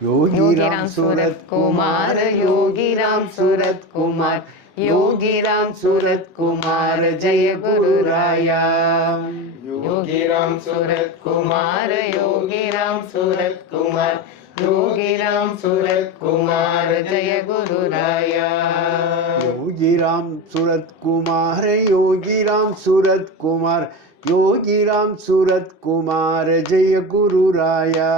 योगीराम सूरत कुमार, योगीराम सूरत कुमार, योगीराम सूरत कुमार जय गुरुराया। योगीराम सूरत कुमार, योगीराम सूरत कुमार, योगीराम सूरत कुमार जय गुरुराया। योगीराम सूरत कुमार, योगीराम सूरत कुमार, योगीराम सूरत कुमार जय गुरुराया।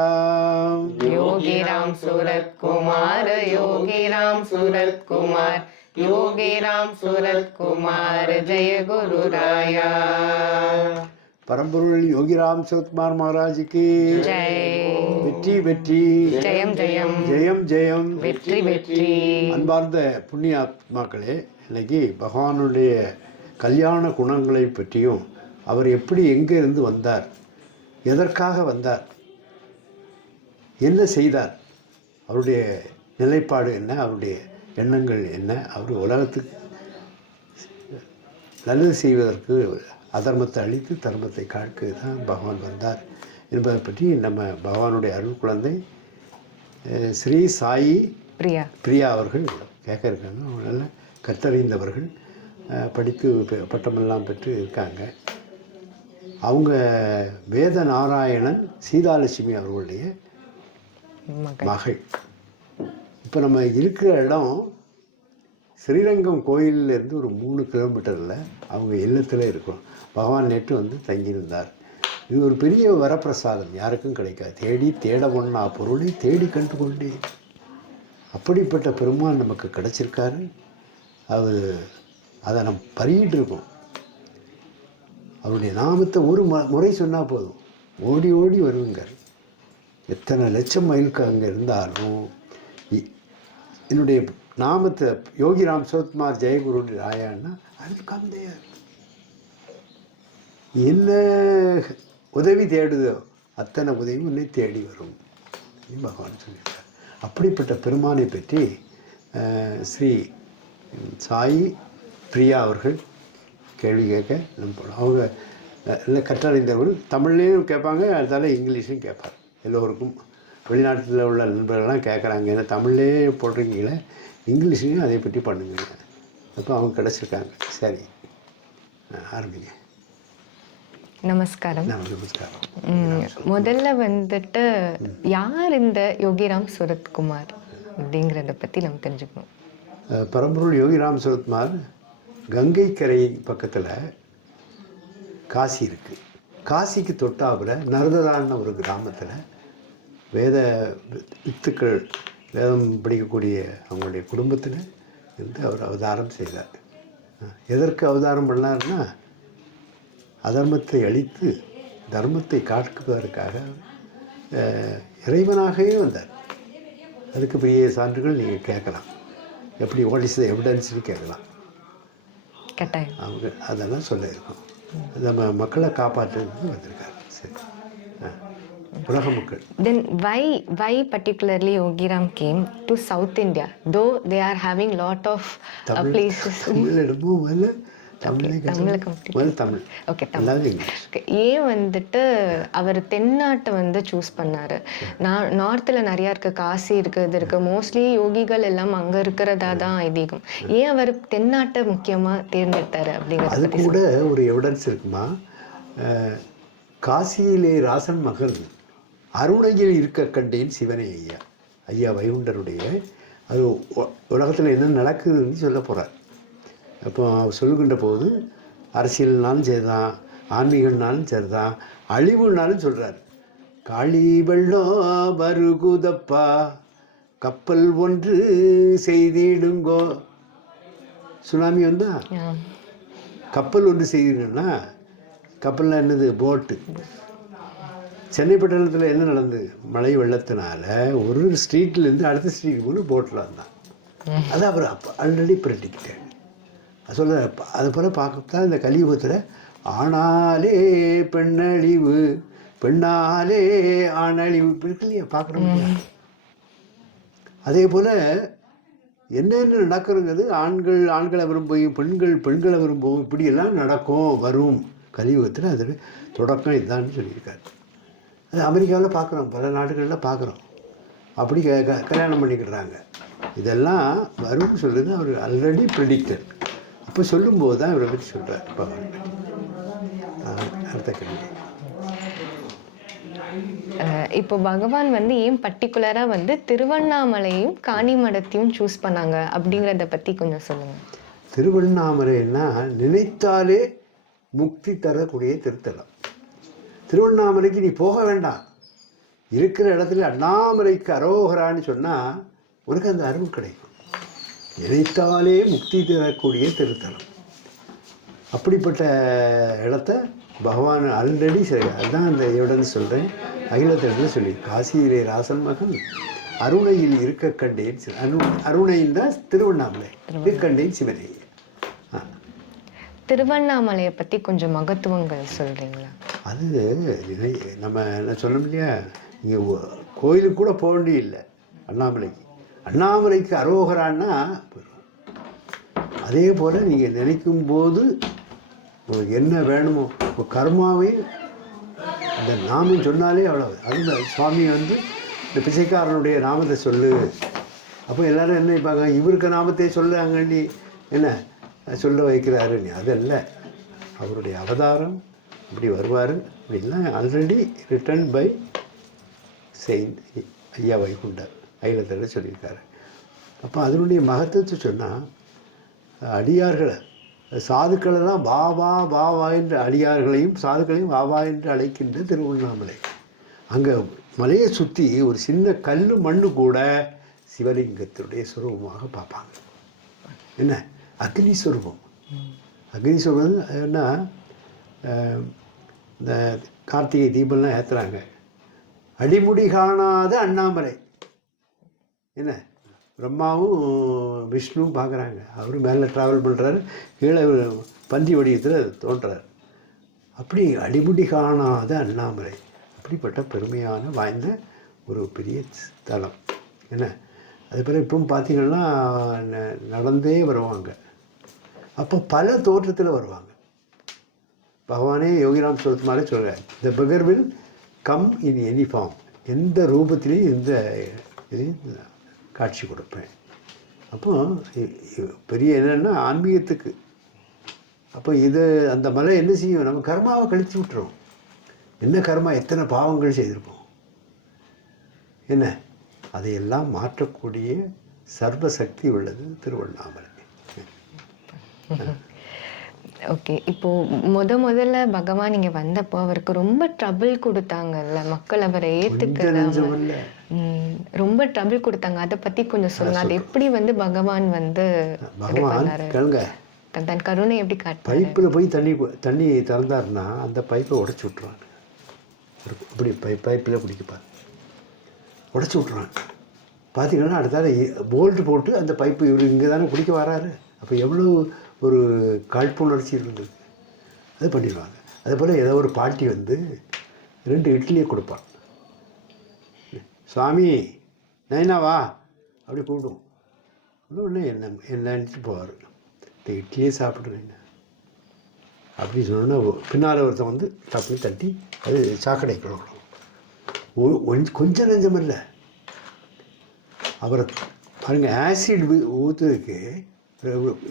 योगीराम सूरत कुमार, योगीराम सूरत कुमार, योगीराम सूरत कुमार जय गुरुराया। பரம்பொருள் யோகிராம் சரத்குமார் மகாராஜுக்கு வெற்றி வெற்றி, ஜெயம் ஜெயம், ஜெயம் ஜெயம், வெற்றி வெற்றி. அன்பார்ந்த புண்ணிய ஆத்மாக்களே, இன்னைக்கு பகவானுடைய கல்யாண குணங்களை பற்றியும் அவர் எப்படி எங்கே இருந்து வந்தார், எதற்காக வந்தார், என்ன செய்தார், அவருடைய நிலைப்பாடு என்ன, அவருடைய எண்ணங்கள் என்ன, அவர் உலகத்துக்கு நல்லது செய்வதற்கு அதர்மத்தை அழித்து தர்மத்தை காக்க தான் பகவான் வந்தார் என்பதை பற்றி நம்ம பகவானுடைய அருள் குழந்தை ஸ்ரீ சாயி பிரியா அவர்கள் கேட்க இருக்காங்க. அவங்க நல்ல கற்றறிந்தவர்கள், படித்து பட்டமெல்லாம் பெற்று இருக்காங்க. அவங்க வேத நாராயணன் சீதாலட்சுமி அவர்களுடைய மகள். இப்போ நம்ம இருக்கிற இடம் ஸ்ரீரங்கம் கோயிலிருந்து ஒரு 3 கிலோமீட்டரில் அவங்க இல்லத்தில் இருக்கிறோம். பகவான் நேற்று வந்து தங்கியிருந்தார். இது ஒரு பெரிய வரப்பிரசாதம், யாருக்கும் கிடைக்காது. தேடி தேட ஒன்றா பொருளை தேடி கண்டு கொண்டே அப்படிப்பட்ட பெருமாள் நமக்கு கிடைச்சிருக்காரு. அதை நம்ம பருகிட்டு இருக்கோம். அவருடைய நாமத்தை ஒரு முறை சொன்னால் போதும், ஓடி ஓடி வருவங்க. எத்தனை லட்சம் மைலுக்கு அங்கே இருந்தாலும் என்னுடைய நாமத்தை யோகிராம் சரத்குமார் ஜெயகுரு ராயான்னா அது கம்தையார். என்ன உதவி தேடுதோ அத்தனை உதவி உன்னை தேடி வரும் பகவான் சொல்லியிருக்கார். அப்படிப்பட்ட பெருமானை பற்றி ஸ்ரீ சாயி பிரியா அவர்கள் கேள்வி கேட்க நம்ம போகலாம். அவங்க இல்லை கற்றறிந்தவர்கள், தமிழ்லேயும் கேட்பாங்க, அதனால் இங்கிலீஷும் கேட்பார். எல்லோருக்கும் வெளிநாட்டில் உள்ள நண்பர்கள்லாம் கேட்குறாங்க, ஏன்னா தமிழ்லேயே போடுறீங்களே, இங்கிலீஷ்லேயும் அதை பற்றி பண்ணுங்க. அப்போ அவங்க கிடச்சிருக்காங்க. சரி, ஆரம்பிங்க. நமஸ்காரம். நமஸ்காரம். முதல்ல வந்துட்டு யார் இந்த யோகிராம் சூரத்குமார் அப்படிங்கிறத பற்றி நம்ம தெரிஞ்சுக்கணும். பரம்பொருள் யோகிராம் சரத்குமார் கங்கை கரை பக்கத்தில் காசி இருக்குது. காசிக்கு தொட்டாப்புல நர்மதான ஒரு கிராமத்தில் வேத வித்துக்கள், வேதம் படிக்கக்கூடிய அவங்களுடைய குடும்பத்தில் இருந்து அவர் அவதாரம் செய்தார். எதற்கு அவதாரம் பண்ணார்னா, அதர்மத்தை அழித்து தர்மத்தை காட்டுவதற்காக இறைவனாகவே வந்தார். அதுக்கு பெரிய சான்றுகள் நீங்கள் கேட்கலாம். எப்படி வாட் இஸ் த எவிடன்ஸ்னு கேட்கலாம். அவங்க அதெல்லாம் சொல்ல இருக்கும். நம்ம மக்களை காப்பாற்றுறதுக்கு வந்திருக்காரு. சரி, உலக மக்கள். Then why particularly Yogiram came to South India, though they are having lot of places. ஏன் வந்துட்டு அவர் தென்னாட்டை வந்து சூஸ் பண்ணாரு? நார்த்தில் நிறையா இருக்குது, காசி இருக்குது, இது இருக்குது, மோஸ்ட்லி யோகிகள் எல்லாம் அங்கே இருக்கிறதா தான் ஐதீகம். ஏன் அவர் தென்னாட்டை முக்கியமாக தேர்ந்தெடுத்தாரு அப்படிங்கிறது அது கூட ஒரு எவிடன்ஸ் இருக்குமா? காசியிலே ராசன் மகள் அருணையில் இருக்க கண்டேன் சிவனே ஐயா வைகுண்டருடைய அது உலகத்தில் என்ன நடக்குதுன்னு சொல்ல போகிறார். அப்போ சொல்லுகின்ற போது அரசியல்னாலும் சரிதான், ஆன்மீகம்னாலும் சரிதான், அழிவுனாலும் சொல்கிறார். காளி வெள்ளம் வருகுதப்பா, கப்பல் ஒன்று செய்திடுங்கோ. சுனாமி வந்தா கப்பல் ஒன்று செய்திடுங்கன்னா, கப்பல்னால் என்னது? போட்டு. சென்னை பட்டணத்தில் என்ன நடந்தது? மழை வெள்ளத்தினால ஒரு ஸ்ட்ரீட்லேருந்து அடுத்த ஸ்ட்ரீட் போய் போட்டில் வந்தான். அது அவர் அப்போ ஆல்ரெடி பிரட்டிக்கிட்டார். சொல்ல அது போல் பார்க்கத்தான் இந்த கலியுகத்தில் ஆணாலே பெண்ணழிவு, பெண்ணாலே ஆணழிவு இருக்கு இல்லையா, பார்க்குறோம். அதே போல் என்னென்ன நடக்கிறங்கிறது ஆண்களை விரும்பவும் பெண்களை விரும்பவும் இப்படியெல்லாம் நடக்கும் வரும் கலியுகத்தில். அது தொடக்கம் இதுதான்னு சொல்லியிருக்காரு. அது அமெரிக்காவில் பார்க்குறோம், பல நாடுகளில் பார்க்குறோம். அப்படி கல்யாணம் பண்ணிக்கிடுறாங்க. இதெல்லாம் வரும்னு சொல்லுது அவர் ஆல்ரெடி ப்ரெடிக்டட். அப்போ சொல்லும்போது தான் இவரை பற்றி சொல்கிறார். இப்போ அடுத்த கேள்வி. இப்போ பகவான் வந்து ஏன் பர்டிகுலராக வந்து திருவண்ணாமலையும் காணிமடத்தையும் சூஸ் பண்ணாங்க அப்படிங்கிறத பற்றி கொஞ்சம் சொல்லுங்கள். திருவண்ணாமலைன்னா நினைத்தாலே முக்தி தரக்கூடிய திருத்தலம். திருவண்ணாமலைக்கு நீ போக வேண்டாம், இருக்கிற இடத்துல அண்ணாமலைக்கு அரோகரான்னு சொன்னால் உனக்கு அந்த அருள் கிடைக்கும். நினைத்தாலே முக்தி தரக்கூடிய திருத்தலம். அப்படிப்பட்ட இடத்த பகவான் ஆல்ரெடி சரி. அதுதான் அந்த எவிடன்ஸ் சொல்கிறேன். அகிலத்தில் சொல்லி காசியிலே ராசன் மகன் அருணையில் இருக்க கண்டேன். அருணையில் தான் திருவண்ணாமலை, இருக்கண்டேன் சிவனை. திருவண்ணாமலையை பற்றி கொஞ்சம் மகத்துவங்கள் சொல்கிறீங்களா? அது நம்ம என்ன சொன்னோம் இல்லையா, இங்கே கோயிலுக்கு கூட போக வேண்டிய இல்லை அண்ணாமலைக்கு. அண்ணாமலைக்கு அரோகரான்னா அதே போல் நீங்கள் நினைக்கும் போது உங்களுக்கு என்ன வேணுமோ கர்மாவே அந்த நாமம் சொன்னாலே அவ்வளோ. அது சுவாமி வந்து இந்த பிச்சைக்காரனுடைய நாமத்தை சொல்லு. அப்போ எல்லோரும் என்ன நினைப்பாங்க, இவருக்கு நாமத்தை சொல்லாங்கன்னு என்ன சொல்ல வைக்கிறாரு. அதல்ல, அவருடைய அவதாரம் இப்படி வருவார் அப்படின்னா ஆல்ரெடி ரிட்டன் பை செயின்ட் ஐயா வைகுண்டர் அகிலத்தில் சொல்லியிருக்காரு. அப்போ அதனுடைய மகத்துவத்தை சொன்னால் அடியார்களை சாதுக்களெல்லாம் வா வா என்று அடியார்களையும் சாதுக்களையும் வா என்று அழைக்கின்ற திருவண்ணாமலை. அங்கே மலையை சுற்றி ஒரு சின்ன கல் மண்ணு கூட சிவலிங்கத்தினுடைய சுரூபமாக பார்ப்பாங்க. என்ன அக்னி ஸ்வரூபம். அக்னி ஸ்வரூபம் என்ன, இந்த கார்த்திகை தீபம்லாம் ஏற்றுறாங்க. அடிமுடி காணாத அண்ணாமலை. என்ன பிரம்மாவும் விஷ்ணுவும் பார்க்குறாங்க. அவரும் மேலே ட்ராவல் பண்ணுறாரு, கீழே பந்தி வடிவத்தில் தோன்றார். அப்படி அடிமுடி காணாத அண்ணாமலை. அப்படிப்பட்ட பெருமையான வாய்ந்த ஒரு பெரிய ஸ்தலம். என்ன அது பிறகு இப்பவும் பார்த்தீங்கன்னா நடந்தே வருவாங்க. அப்போ பல தோற்றத்தில் வருவாங்க. பகவானே யோகிராம் சொல்றது மாதிரி சொல்கிறார், the beggar will come in any form. எந்த ரூபத்திலையும் எந்த இதையும் காட்சி கொடுப்பேன். அப்போ பெரிய என்னென்னா ஆன்மீகத்துக்கு. அப்போ இது அந்த மலை என்ன செய்யும், நம்ம கர்மாவை கழித்து விட்டுரும். என்ன கர்மா, எத்தனை பாவங்கள் செய்திருப்போம். என்ன அதையெல்லாம் மாற்றக்கூடிய சர்வசக்தி உள்ளது திருவண்ணாமலை. ஓகே, இப்போது முதல்ல பகவான் இங்கே வந்தப்போ அவருக்கு ரொம்ப ட்ரபிள் கொடுத்தாங்கல்ல, மக்கள் அவரை ஏற்றுக்கல, ரொம்ப ட்ரபிள் கொடுத்தாங்க. அதை பற்றி கொஞ்சம் சொல்லுங்க. அது எப்படி வந்து பகவான் வந்து தன் கருணை எப்படி காட்டு. பைப்பில் போய் தண்ணி திறந்தாருன்னா அந்த பைப்பை உடச்சி விட்ருவாங்க. இப்படி பைப்பில் குடிக்கப்பார் உடச்சி விட்ருவாங்க. பார்த்தீங்கன்னா அடுத்தால போல்ட்டு போட்டு அந்த பைப்பு இவர் இங்கே தானே குடிக்க வராரு. அப்போ எவ்வளோ ஒரு காழ்ப்புணர்ச்சி இருந்தது. அது பண்ணிடுவாங்க. அதே போல் ஏதோ ஒரு பாட்டி வந்து 2 இட்லியை கொடுப்பான். சுவாமி நைனாவா அப்படி கூப்பிடுவோம். ஒன்று என்னன்ட்டு போவார். இந்த இட்லியே சாப்பிட்றேன் அப்படி சொன்னோன்னா பின்னால் ஒருத்தன் வந்து டப்புன்னு தட்டி அது சாக்கடை கிளம்பணும். கொஞ்சம் நெஞ்சம் இல்லை. அவரை பாருங்கள், ஆசிட் ஊற்றுறதுக்கு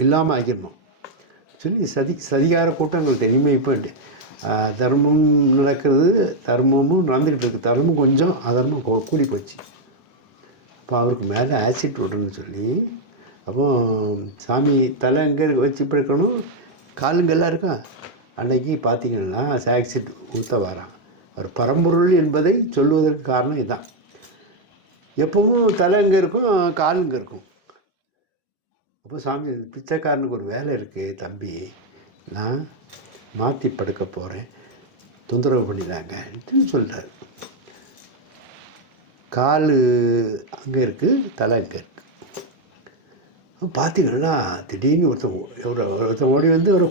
இல்லாமல் ஆக்கிடணும் சொல்லி சதிகார கூட்டங்கள் இனிமேல் இப்போ தர்மம் நடக்கிறது, தர்மமும் நடந்துக்கிட்டு இருக்குது. தர்மம் கொஞ்சம் அதர்மம் கூடி போச்சு. அப்போ அவருக்கு மேலே ஆசிட் விடணும்னு சொல்லி, அப்போ சாமி தலை எங்கே வச்சு பிடிக்கணும், காலுங்கெல்லாம் இருக்கா. அன்னைக்கு பார்த்தீங்கன்னா ஆசிட் ஊற்ற வரான். அவர் பரம்பொருள் என்பதை சொல்லுவதற்கு காரணம் இதுதான். எப்பவும் தலை எங்கே இருக்கும், காலுங்க இருக்கும். அப்போ சாமி, பிச்சைக்காரனுக்கு ஒரு வேலை இருக்குது தம்பி, நான் மாற்றி படுக்க போகிறேன், தொந்தரவு பண்ணிடாங்கன்னு சொல்கிறார். கால் அங்கே இருக்குது, தலை அங்கே இருக்குது. பார்த்தீங்கன்னா திடீர்னு ஒருத்தன் ஓடி வந்து ஒரு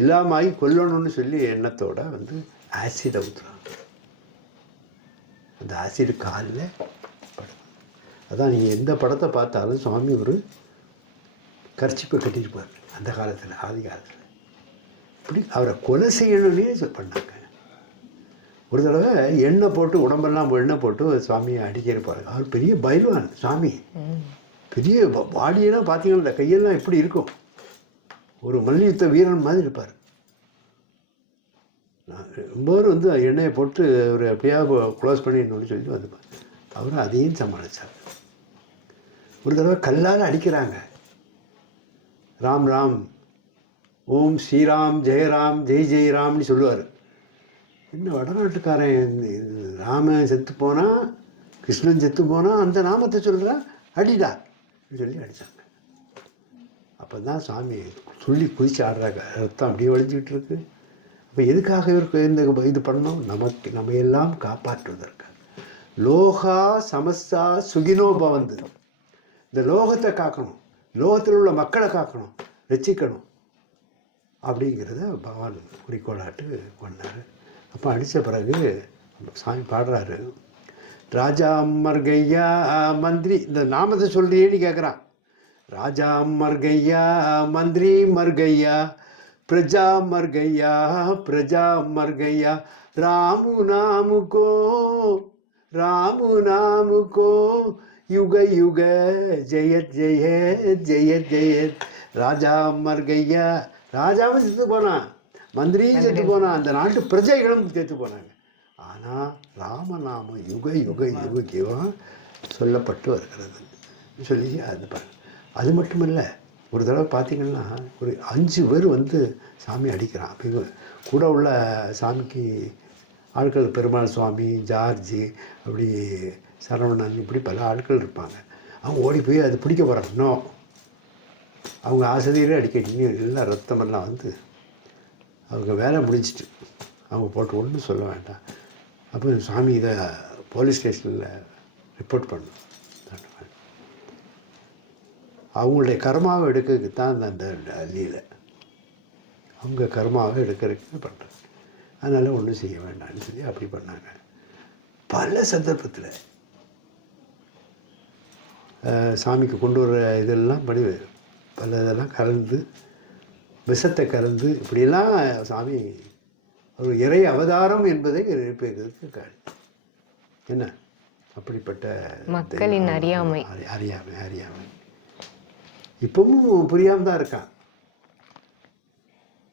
இல்லாம கொல்லணும்னு சொல்லி எண்ணத்தோட வந்து ஆசிடை ஊற்றுறாங்க. அந்த ஆசிடு காலில் படம். அதான் நீங்கள் எந்த படத்தை பார்த்தாலும் சுவாமி ஒரு கர்ச்சிப்பை கட்டியிருப்பார். அந்த காலத்தில், ஆதி காலத்தில் இப்படி அவரை கொலை செய்யணும்னே பண்ணாங்க. ஒரு தடவை எண்ணெய் போட்டு உடம்பெல்லாம் எண்ணெய் போட்டு சுவாமியை அடிக்கிற போகிறாங்க. அவர் பெரிய பைல்வான் சுவாமி, பெரிய பாடியெல்லாம் பார்த்தீங்கன்னா இந்த கையெல்லாம் எப்படி இருக்கும், ஒரு மல்யுத்த வீரன் மாதிரி இருப்பார். ரொம்பவும் வந்து எண்ணெயை போட்டு ஒரு எப்படியா க்ளோஸ் பண்ணிடணும்னு சொல்லி வந்துப்பார். அவரும் அதையும் சமாளித்தார். ஒரு தடவை கல்லால் அடிக்கிறாங்க. ராம் ராம், ஓம் ஸ்ரீராம் ஜெயராம் ஜெய் ஜெயராம்னு சொல்லுவார். என்ன வடநாட்டுக்காரன், ராமன் செத்து போனால், கிருஷ்ணன் செத்து போனால் அந்த நாமத்தை சொல்கிறான், அடிடா சொல்லி அடித்தாங்க. அப்போ தான் சாமி சொல்லி குதிச்சு ஆடுறாங்க. ரத்தம் அப்படியே வலிஞ்சிக்கிட்டு இருக்கு. அப்போ எதுக்காக இவருக்கு இந்த இது பண்ணோம்? நம்ம எல்லாம் காப்பாற்றுவதற்கு. லோகா சமஸ்தா சுகினோ பவந்து, இந்த லோகத்தை காக்கணும், லோகத்தில் உள்ள மக்களை காக்கணும், ரசிக்கணும் அப்படிங்கிறத பகவான் குறிக்கோளாட்டு பண்ணார். அப்போ அடித்த பிறகு சாமி பாடுறாரு, ராஜா மர்கையா மந்திரி, இந்த நாமத்தை சொல்றியேன்னு கேட்குறான். ராஜா மர்கையா மந்திரி மர்கையா பிரஜா மர்கையா பிரஜா மர்கையா ராமு நாமுக்கோ ராமு நாமுக்கோ யுக யுக ஜெயத் ஜெயத் ஜெயத் ஜெயத். ராஜா மர்கையா, ராஜாவும் செத்து போனான், மந்திரியும் செத்து போனான், அந்த நாட்டு பிரஜைகளும் செத்து போனாங்க. ஆனால் ராமநாமம் யுக யுக யுக யுகம் சொல்லப்பட்டு வருகிறது சொல்லி அது பாருங்க. அது மட்டும் இல்லை, ஒரு தடவை பார்த்திங்கன்னா ஒரு 5 பேர் வந்து சாமி அடிக்கிறான். அப்போ கூட உள்ள சாமிக்கு ஆட்கள், பெருமாள் சுவாமி, ஜார்ஜி, அப்படி சரவணன், இப்படி பல ஆட்கள் இருப்பாங்க. அவங்க ஓடி போய் அது பிடிக்க போகிறாங்க. இன்னும் அவங்க ஆசிரியரே அடிக்கடி எல்லாம் ரத்தமெல்லாம் வந்து அவங்க வேலை முடிஞ்சிட்டு அவங்க போட்டு ஒன்றும் சொல்ல வேண்டாம். அப்போ சாமி இதை போலீஸ் ஸ்டேஷனில் ரிப்போர்ட் பண்ணணும். அவங்களுடைய கர்மாவை எடுக்கிறதுக்கு தான் அந்த லீலை, அவங்க கர்மாவை எடுக்கிறதுக்கு பண்ணுறாங்க. அதனால் ஒன்றும் செய்ய வேண்டாம்னு சொல்லி அப்படி பண்ணாங்க. பல சந்தர்ப்பத்தில் சாமிக்கு கொண்டு வர இதெல்லாம் படி பல இதெல்லாம் கலந்து, விஷத்தை கலந்து, இப்படியெல்லாம் சாமி ஒரு இறை அவதாரம் என்பதை நிரூபிக்கிறதுக்கு என்ன அப்படிப்பட்ட மக்களின் அறியாமை அறியாமை அறியாமை இப்பவும் புரியாமல் தான் இருக்கான்.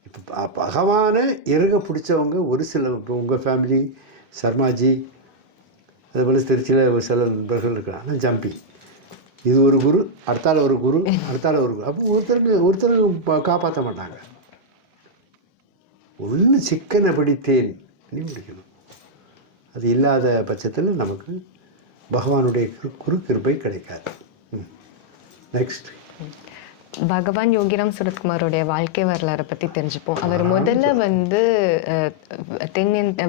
இப்போ பகவானை இறக பிடிச்சவங்க ஒரு சில, இப்போ உங்கள் ஃபேமிலி சர்மாஜி, அதுபோல் திருச்சியில் சில நண்பர்கள் இருக்கிறாங்க. ஆனால் ஜம்பி, இது ஒரு குரு, அடுத்தால ஒரு குரு, அடுத்தால ஒரு குரு. அப்போ ஒருத்தருக்கு காப்பாற்ற மாட்டாங்க. ஒன்று சிக்கனை பிடித்தேன் பண்ணி முடிக்கணும். அது இல்லாத பட்சத்தில் நமக்கு பகவானுடைய குரு கிருபை கிடைக்காது. நெக்ஸ்ட், பகவான் யோகிராம் சுரத்குமாரோடைய வாழ்க்கை வரலாறை பற்றி தெரிஞ்சுப்போம். அவர் முதல்ல வந்து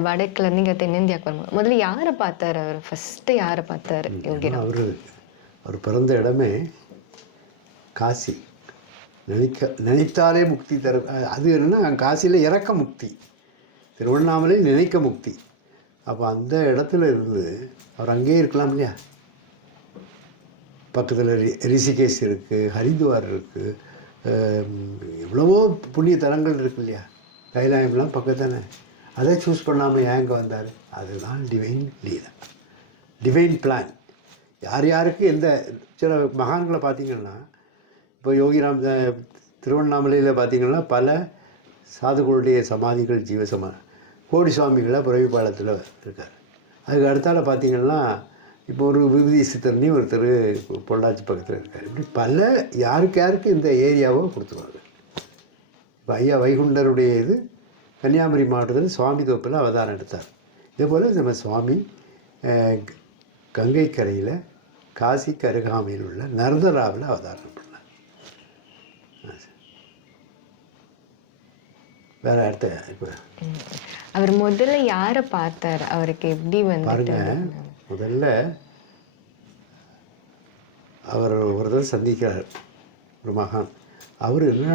வடக்குல நீங்கள் தென்னிந்தியாவுக்கு வரும்போது முதல்ல யாரை பார்த்தார்? அவர் ஃபஸ்ட்டு யாரை பார்த்தார் யோகிராம்? அவர் பிறந்த இடமே காசி. நினைத்தாலே முக்தி தர, அது என்னன்னா காசியில் இறக்க முக்தி, திருவண்ணாமலை நினைக்க முக்தி. அப்போ அந்த இடத்துல இருந்து அவர் அங்கேயே இருக்கலாம் இல்லையா? பக்கத்தில் ரிஷிகேஷ் இருக்குது, ஹரித்வார் இருக்குது, எவ்வளவோ புண்ணிய தலங்கள் இருக்கு இல்லையா? கைலாயம்லாம் பக்கத்தானே. அதை சூஸ் பண்ணாமல் ஏன் இங்கே வந்தார்? அதுதான் டிவைன் லீலா, டிவைன் பிளான். யார் யாருக்கு எந்த, சில மகான்களை பார்த்திங்கன்னா, இப்போ யோகிராம் திருவண்ணாமலையில் பார்த்திங்கன்னா பல சாதுகளுடைய சமாதிகள் கோடி சுவாமிகளை புரவி பாலத்தில் இருக்கார். அதுக்கு அடுத்தால பார்த்திங்கன்னா இப்போ ஒரு விபூதி சித்தர்னி ஒருத்தர் பொள்ளாச்சி பக்கத்தில் இருக்கார். இப்படி பல யாருக்கு இந்த ஏரியாவோ கொடுத்துருவாங்க. இப்போ ஐயா வைகுண்டருடைய இது கன்னியாகுமரி மாவட்டத்தில் சுவாமி தோப்பில் அவதாரம் எடுத்தார். இதேபோல் நம்ம சுவாமி கங்கை கரையில் காசிக்கு அருகாமையில் உள்ள நர்தராவில் அவதாரம் பண்ணார். வேற அடுத்த இப்போ அவர் முதல்ல யாரை பார்த்தார்? அவருக்கு எப்படி வந்து பாருங்க, முதல்ல அவர் ஒருத்தர் சந்திக்கிறார், ஒரு மகான். அவர் என்ன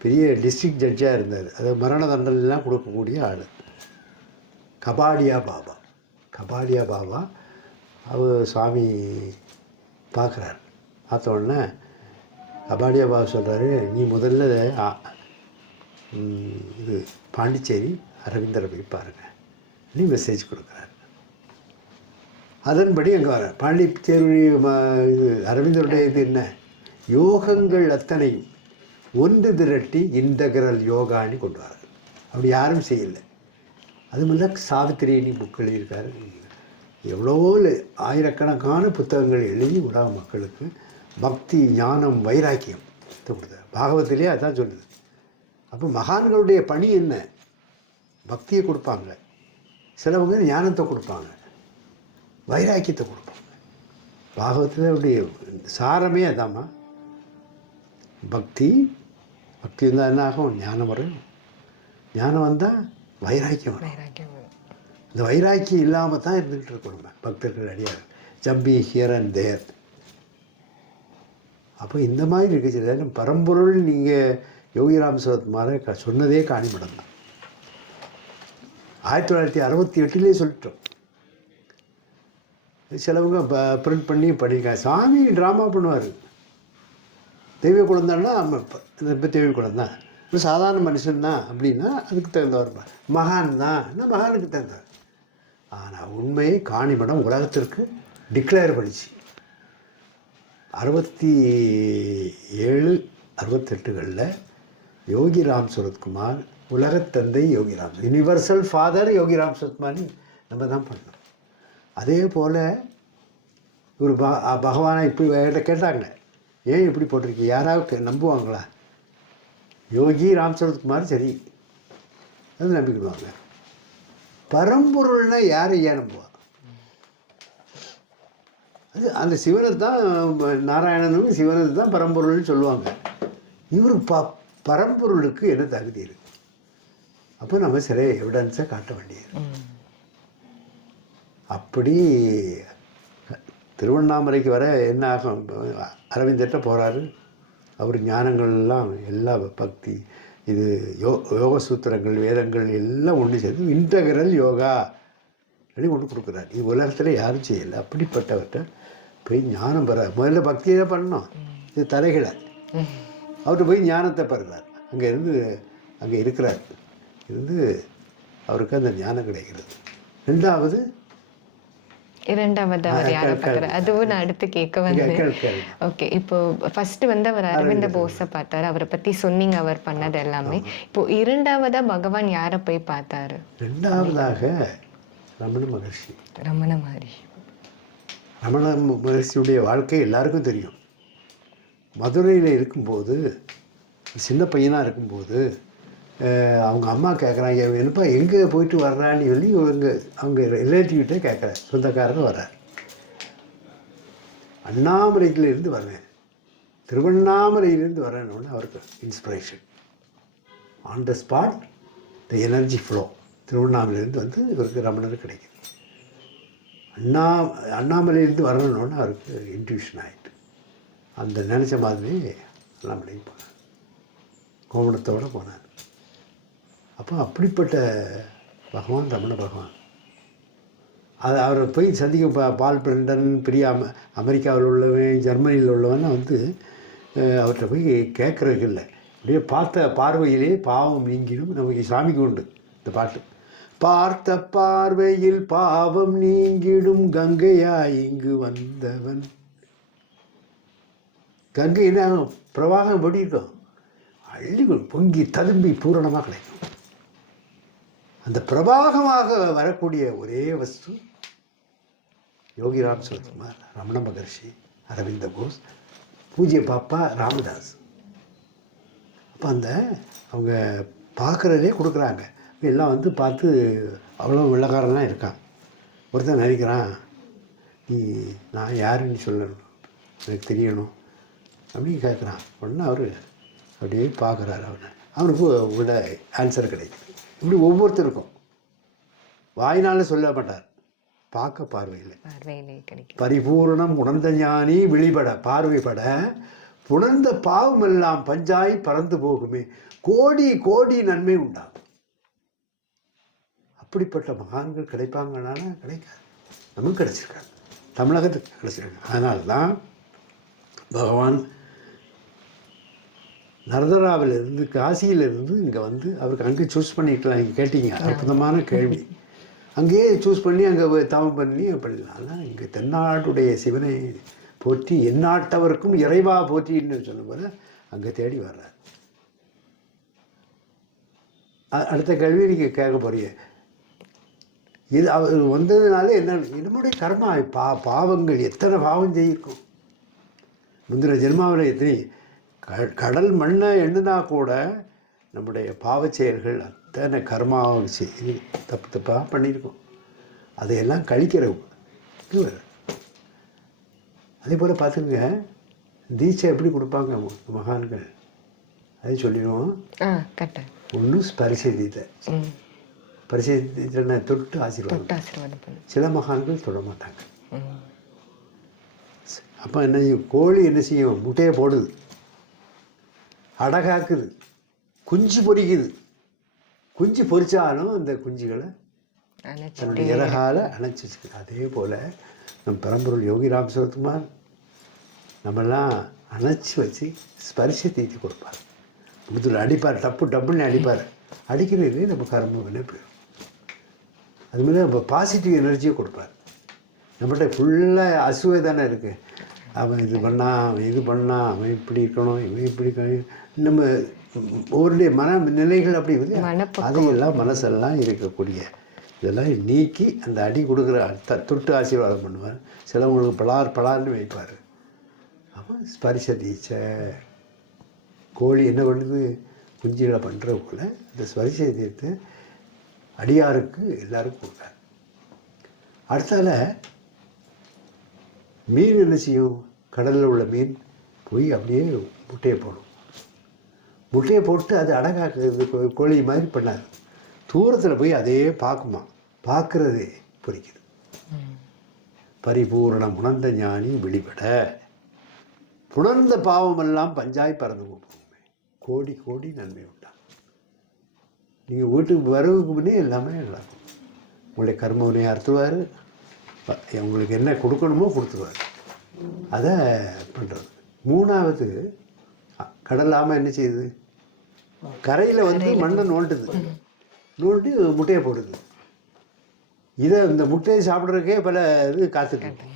பெரிய டிஸ்ட்ரிக்ட் ஜட்ஜாக இருந்தார். அதாவது மரண தண்டனைலாம் கொடுக்கக்கூடிய ஆள். கபாடியா பாபா அவர் சுவாமி பார்க்குறார். பார்த்த உடனே கபாடியா பாபா சொல்கிறாரு, நீ முதல்ல இது பாண்டிச்சேரி அரவிந்தரை போய் பாருங்கள். நீ மெசேஜ் கொடுக்குறார். அதன்படி அங்கே வர பாண்டிச்சேரி இது அரவிந்தருடைய இது என்ன, யோகங்கள் அத்தனையும் ஒன்று திரட்டி இன்டகரல் யோகான்னு கொண்டு வரார். அப்படி யாரும் செய்யலை. அது மாதிரி சாவித்திரினி புக் எழுதியிருக்காரு. எவ்வளவோ ஆயிரக்கணக்கான புத்தகங்கள் எழுதி உலக மக்களுக்கு பக்தி, ஞானம், வைராக்கியம் கொடுத்தார். பாகவத்திலே அதான் சொல்லுது. அப்போ மகான்களுடைய பணி என்ன? பக்தியை கொடுப்பாங்க, சிலவங்க ஞானத்தை கொடுப்பாங்க, வைராக்கியத்தை கொடுப்பாங்க. பாகவத்தில் அப்படி சாரமே அதாம்மா. பக்தி வந்தால் என்ன ஆகும்? ஞானம் வரும். ஞானம் வந்தால் வைராக்கியம் வரும். இந்த வைராக்கியம் இல்லாமல் தான் இருந்துக்கிட்டு இருக்கணும் பக்தர்கள், அடியார். ஜம்பி ஹியர் அண்ட் தேர். அப்போ இந்த மாதிரி இருக்குது. பரம்பொருள் நீங்கள் யோகிராம் சரத்குமாரை சொன்னதே காணிமடம் தான். 1968 சொல்லிட்டோம். சிலவங்க பிரிண்ட் பண்ணி படிக்க. சாமி ட்ராமா பண்ணுவார். தெய்வ குழந்தைன்னா இப்போ தெய்வ குழந்தை, இப்போ சாதாரண மனுஷன் தான் அப்படின்னா அதுக்கு தகுந்தவர். மகான் தான் மகானுக்கு தகுந்தவர். ஆனால் உண்மையை காணிமடம் உலகத்திற்கு டிக்ளேர் பண்ணிச்சு. 67, 68களில் யோகிராம் சரத்குமார் உலகத்தந்தை யோகிராம், யூனிவர்சல் ஃபாதர் யோகிராம் சரத்குமார்னு நம்ம தான் பண்ணோம். அதே போல் ஒரு பகவானை இப்படி கேட்டாங்க, ஏன் இப்படி போட்டிருக்கீங்க? யாராவது நம்புவாங்களா? யோகி ராம் சரத்குமார் சரி, அது நம்பிக்கிடுவாங்க. பரம்பொருள்னா யாரை ஏன் நம்புவா? அது அந்த சிவனை தான், நாராயணனும் சிவனை தான் பரம்பொருள்னு சொல்லுவாங்க. இவருக்கு பரம்பொருளுக்கு என்ன தகுதி இருக்குது? அப்போ நம்ம சில எவிடன்ஸை காட்ட வேண்டியது. அப்படி திருவண்ணாமலைக்கு வர என்ன ஆகும்? அரவிந்தர்கிட்ட போகிறாரு. அவர் ஞானங்கள்லாம் எல்லா பக்தி, இது யோக சூத்திரங்கள், வேதங்கள் எல்லாம் ஒன்று சேர்ந்து இன்டகரல் யோகா அப்படி ஒன்று கொடுக்குறாரு. இது உலகத்தில் யாரும் செய்யலை. அப்படிப்பட்டவர்கிட்ட போய் ஞானம் பெற முதல்ல பக்தியை தான் பண்ணணும். இது தலைகளை அவர்கிட்ட போய் ஞானத்தை பெறுறார். அங்கே இருக்கிறார். இருந்து அவருக்கு அந்த ஞானம் கிடைக்கிறது. இரண்டாவது அவர் யாரை பார்க்குறாரு, அதுவும் நான் அடுத்து கேட்க வந்தேன். ஓகே, இப்போ ஃபர்ஸ்ட் அவர் அரவிந்த போஸை பார்த்தாரு, அவரை பற்றி சொன்னீங்க, அவர் பண்ணது எல்லாமே. இப்போ இரண்டாவதா பகவான் யாரை போய் பார்த்தாரு? ரெண்டாவதாக ரமண மகர்ஷி. ரமண மகர்ஷியுடைய வாழ்க்கை எல்லாருக்கும் தெரியும். மதுரையில் இருக்கும்போது, சின்ன பையனாக இருக்கும்போது, அவங்க அம்மா கேட்குறாங்க, என்னப்பா எங்கே போயிட்டு வர்றான்னு சொல்லி அவங்க ரிலேட்டிவ்கிட்டே கேட்குறாரு. சொந்தக்காரர் வர்றார். அண்ணாமலையிலேருந்து வர்றேன், திருவண்ணாமலையிலேருந்து வர்றேன்னு அவருக்கு inspiration. On the spot the energy flow திருவண்ணாமலையிலேருந்து இவருக்கு ரமணர் கிடைக்குது. அண்ணாமலையிலேருந்து வரணுன்னு அவருக்கு இன்ட்யூஷன் ஆகிட்டு அந்த நினச்ச மாதிரி அண்ணாமலைக்கு போனார். கோவணத்தோடு போனார். அப்போ அப்படிப்பட்ட பகவான் ரமண பகவான். அவரை போய் சந்திக்க பால் பிரண்டன், பெரிய அமெரிக்காவில் உள்ளவன், ஜெர்மனியில் உள்ளவன் அவர்கிட்ட போய் கேட்குறதுக்கு இல்லை. அப்படியே பார்த்த பார்வையிலே பாவம் நீங்கிடும். நமக்கு சாமிக்கு உண்டு இந்த பாட்டு. பார்த்த பார்வையில் பாவம் நீங்கிடும் கங்கையா இங்கு வந்தவன். கங்கை என்ன பிரவாகம் படிக்கும், அள்ளி பொங்கி ததும்பி பூரணமாக கிடைக்கும். அந்த பிரவாகமாக வரக்கூடிய ஒரே வஸ்து யோகிராம் சரத்குமார், ரமண மகர்ஷி, அரவிந்த கோஷ், பூஜ்ய பாப்பா ராமதாஸ். அப்போ அவங்க பார்க்குறதே கொடுக்குறாங்க. எல்லாம் பார்த்து அவ்வளோ வெள்ளக்காரன்லாம் இருக்கான். ஒருத்தன் நினைக்கிறான், நான் யாருன்னு சொல்லணும், எனக்கு தெரியணும் அப்படின்னு கேட்குறான். உடனே அவர் அப்படியே பார்க்குறாரு. அவனுக்கு உள்ள ஆன்சர் கிடைக்குது. இப்படி ஒவ்வொருத்தருக்கும் வாயினால் சொல்ல மாட்டார், பார்க்க பார்வையில் கிடைக்கும். பரிபூர்ணம் உணர்ந்த ஞானி விழிபட பார்வைப்பட புணர்ந்த பாவம் எல்லாம் பஞ்சாய் பறந்து போகுமே, கோடி கோடி நன்மை உண்டாகும். அப்படிப்பட்ட மகான்கள் கிடைப்பாங்கனால கிடைக்காது. நமக்கு கிடைச்சிருக்காங்க, தமிழகத்துக்கு கிடைச்சிருக்காங்க. அதனால தான் பகவான் நர்மதாவிலிருந்து, காசியிலிருந்து இங்கே அவருக்கு அங்கே சூஸ் பண்ணிக்கலாம். நீங்கள் கேட்டீங்க, அற்புதமான கேள்வி. அங்கேயே சூஸ் பண்ணி அங்கே தவம் பண்ணி பண்ணிடலாம். ஆனால் இங்கே தென்னாட்டுடைய சிவனை போற்றி எந்நாட்டவருக்கும் இறைவா போற்றின்னு சொன்ன போல அங்கே தேடி வர்றார். அடுத்த கேள்வி நீங்கள் கேட்க போறீங்க, இது அவர் வந்ததுனால என்ன? நம்முடைய கர்மா பாவங்கள் எத்தனை பாவம் செய்யிருக்கும். முந்தின ஜென்மாவில் எத்தனை கடல் மண்ணை எண்ணுனா கூட நம்முடைய பாவச் செயல்கள் அத்தனை கர்மாவை தப்பு தப்பாக பண்ணியிருக்கோம். அதையெல்லாம் கழிக்கிற அதே போல் பார்த்துங்க, தீட்சை எப்படி கொடுப்பாங்க மகான்கள், அதை சொல்லிடுவோம். ஒன்று ஸ்பரிசதீத்தை, பரிசீலனை தொட்டு ஆசீர்வாதம். சில மகான்கள் தொட மாட்டாங்க. அப்போ என்ன செய்யும்? கோழி என்ன செய்யும்? முட்டையை போடுது, அடகாக்குது, குஞ்சு பொரிக்குது. குஞ்சு பொரிச்சாலும் அந்த குஞ்சுகளை தன்னுடைய இறகால அணைச்சி வச்சுக்குது. அதே போல் நம் பரம்பொருள் யோகி ராம் சரத்குமார் நம்மெல்லாம் அணைச்சி வச்சு ஸ்பரிச தீட்டி கொடுப்பார். முதுல அடிப்பார், டப்புன்னு அடிப்பார். அடிக்கிறது நம்ம கர்மவிலே போயிடும். அதுமாதிரி நம்ம பாசிட்டிவ் எனர்ஜியை கொடுப்பார். நம்மகிட்ட ஃபுல்லாக அசுவை தானே இருக்குது. அவன் இது பண்ணான், அவன் இது பண்ணான், அவன் இப்படி இருக்கணும், இவன் இப்படி இருக்கணும். நம்ம ஒருடைய மனநிலைகள் அப்படி வந்து அதையெல்லாம் மனசெல்லாம் இருக்கக்கூடிய இதெல்லாம் நீக்கி அந்த அடி கொடுக்குற தொட்டு ஆசீர்வாதம் பண்ணுவார். சிலவங்களுக்கு பலார்னு வைப்பார். அப்போ ஸ்பரிச தீட்சை. கோழி என்ன பண்ணுது? குஞ்சுகளை பண்ணுற போல் அந்த ஸ்பரிச தீர்த்து அடியாருக்கு எல்லாருக்கும் கொடுப்பார். அடுத்தால மீன் என்ன செய்யும்? கடலில் உள்ள மீன் போய் அப்படியே முட்டையை போடும். முட்டையை போட்டு அது அடகாக்குறது கோழி மாதிரி பண்ணாது. தூரத்தில் போய் அதே பார்க்குமா, பார்க்குறதே பொறிக்குது. பரிபூரணம் உணர்ந்த ஞானி வெளிப்பட புணர்ந்த பாவமெல்லாம் பஞ்சாய் பறந்து போகுமே. கோடி கோடி நன்மை உண்டாகும். நீங்கள் வீட்டுக்கு வரவுக்கு முன்னே எல்லாமே நல்லாயிருக்கும். உங்களுடைய கர்மவினை அறுத்துவார், உங்களுக்கு என்ன கொடுக்கணுமோ கொடுத்துருவார். அதை பண்ணுறது. மூணாவது, கடலாமல் என்ன செய்யுது? கரையில் வந்து மண்ணை நோண்டுது, நோண்டி முட்டையை போடுது. இதை இந்த முட்டையை சாப்பிட்றதுக்கே பல இது காத்துட்டு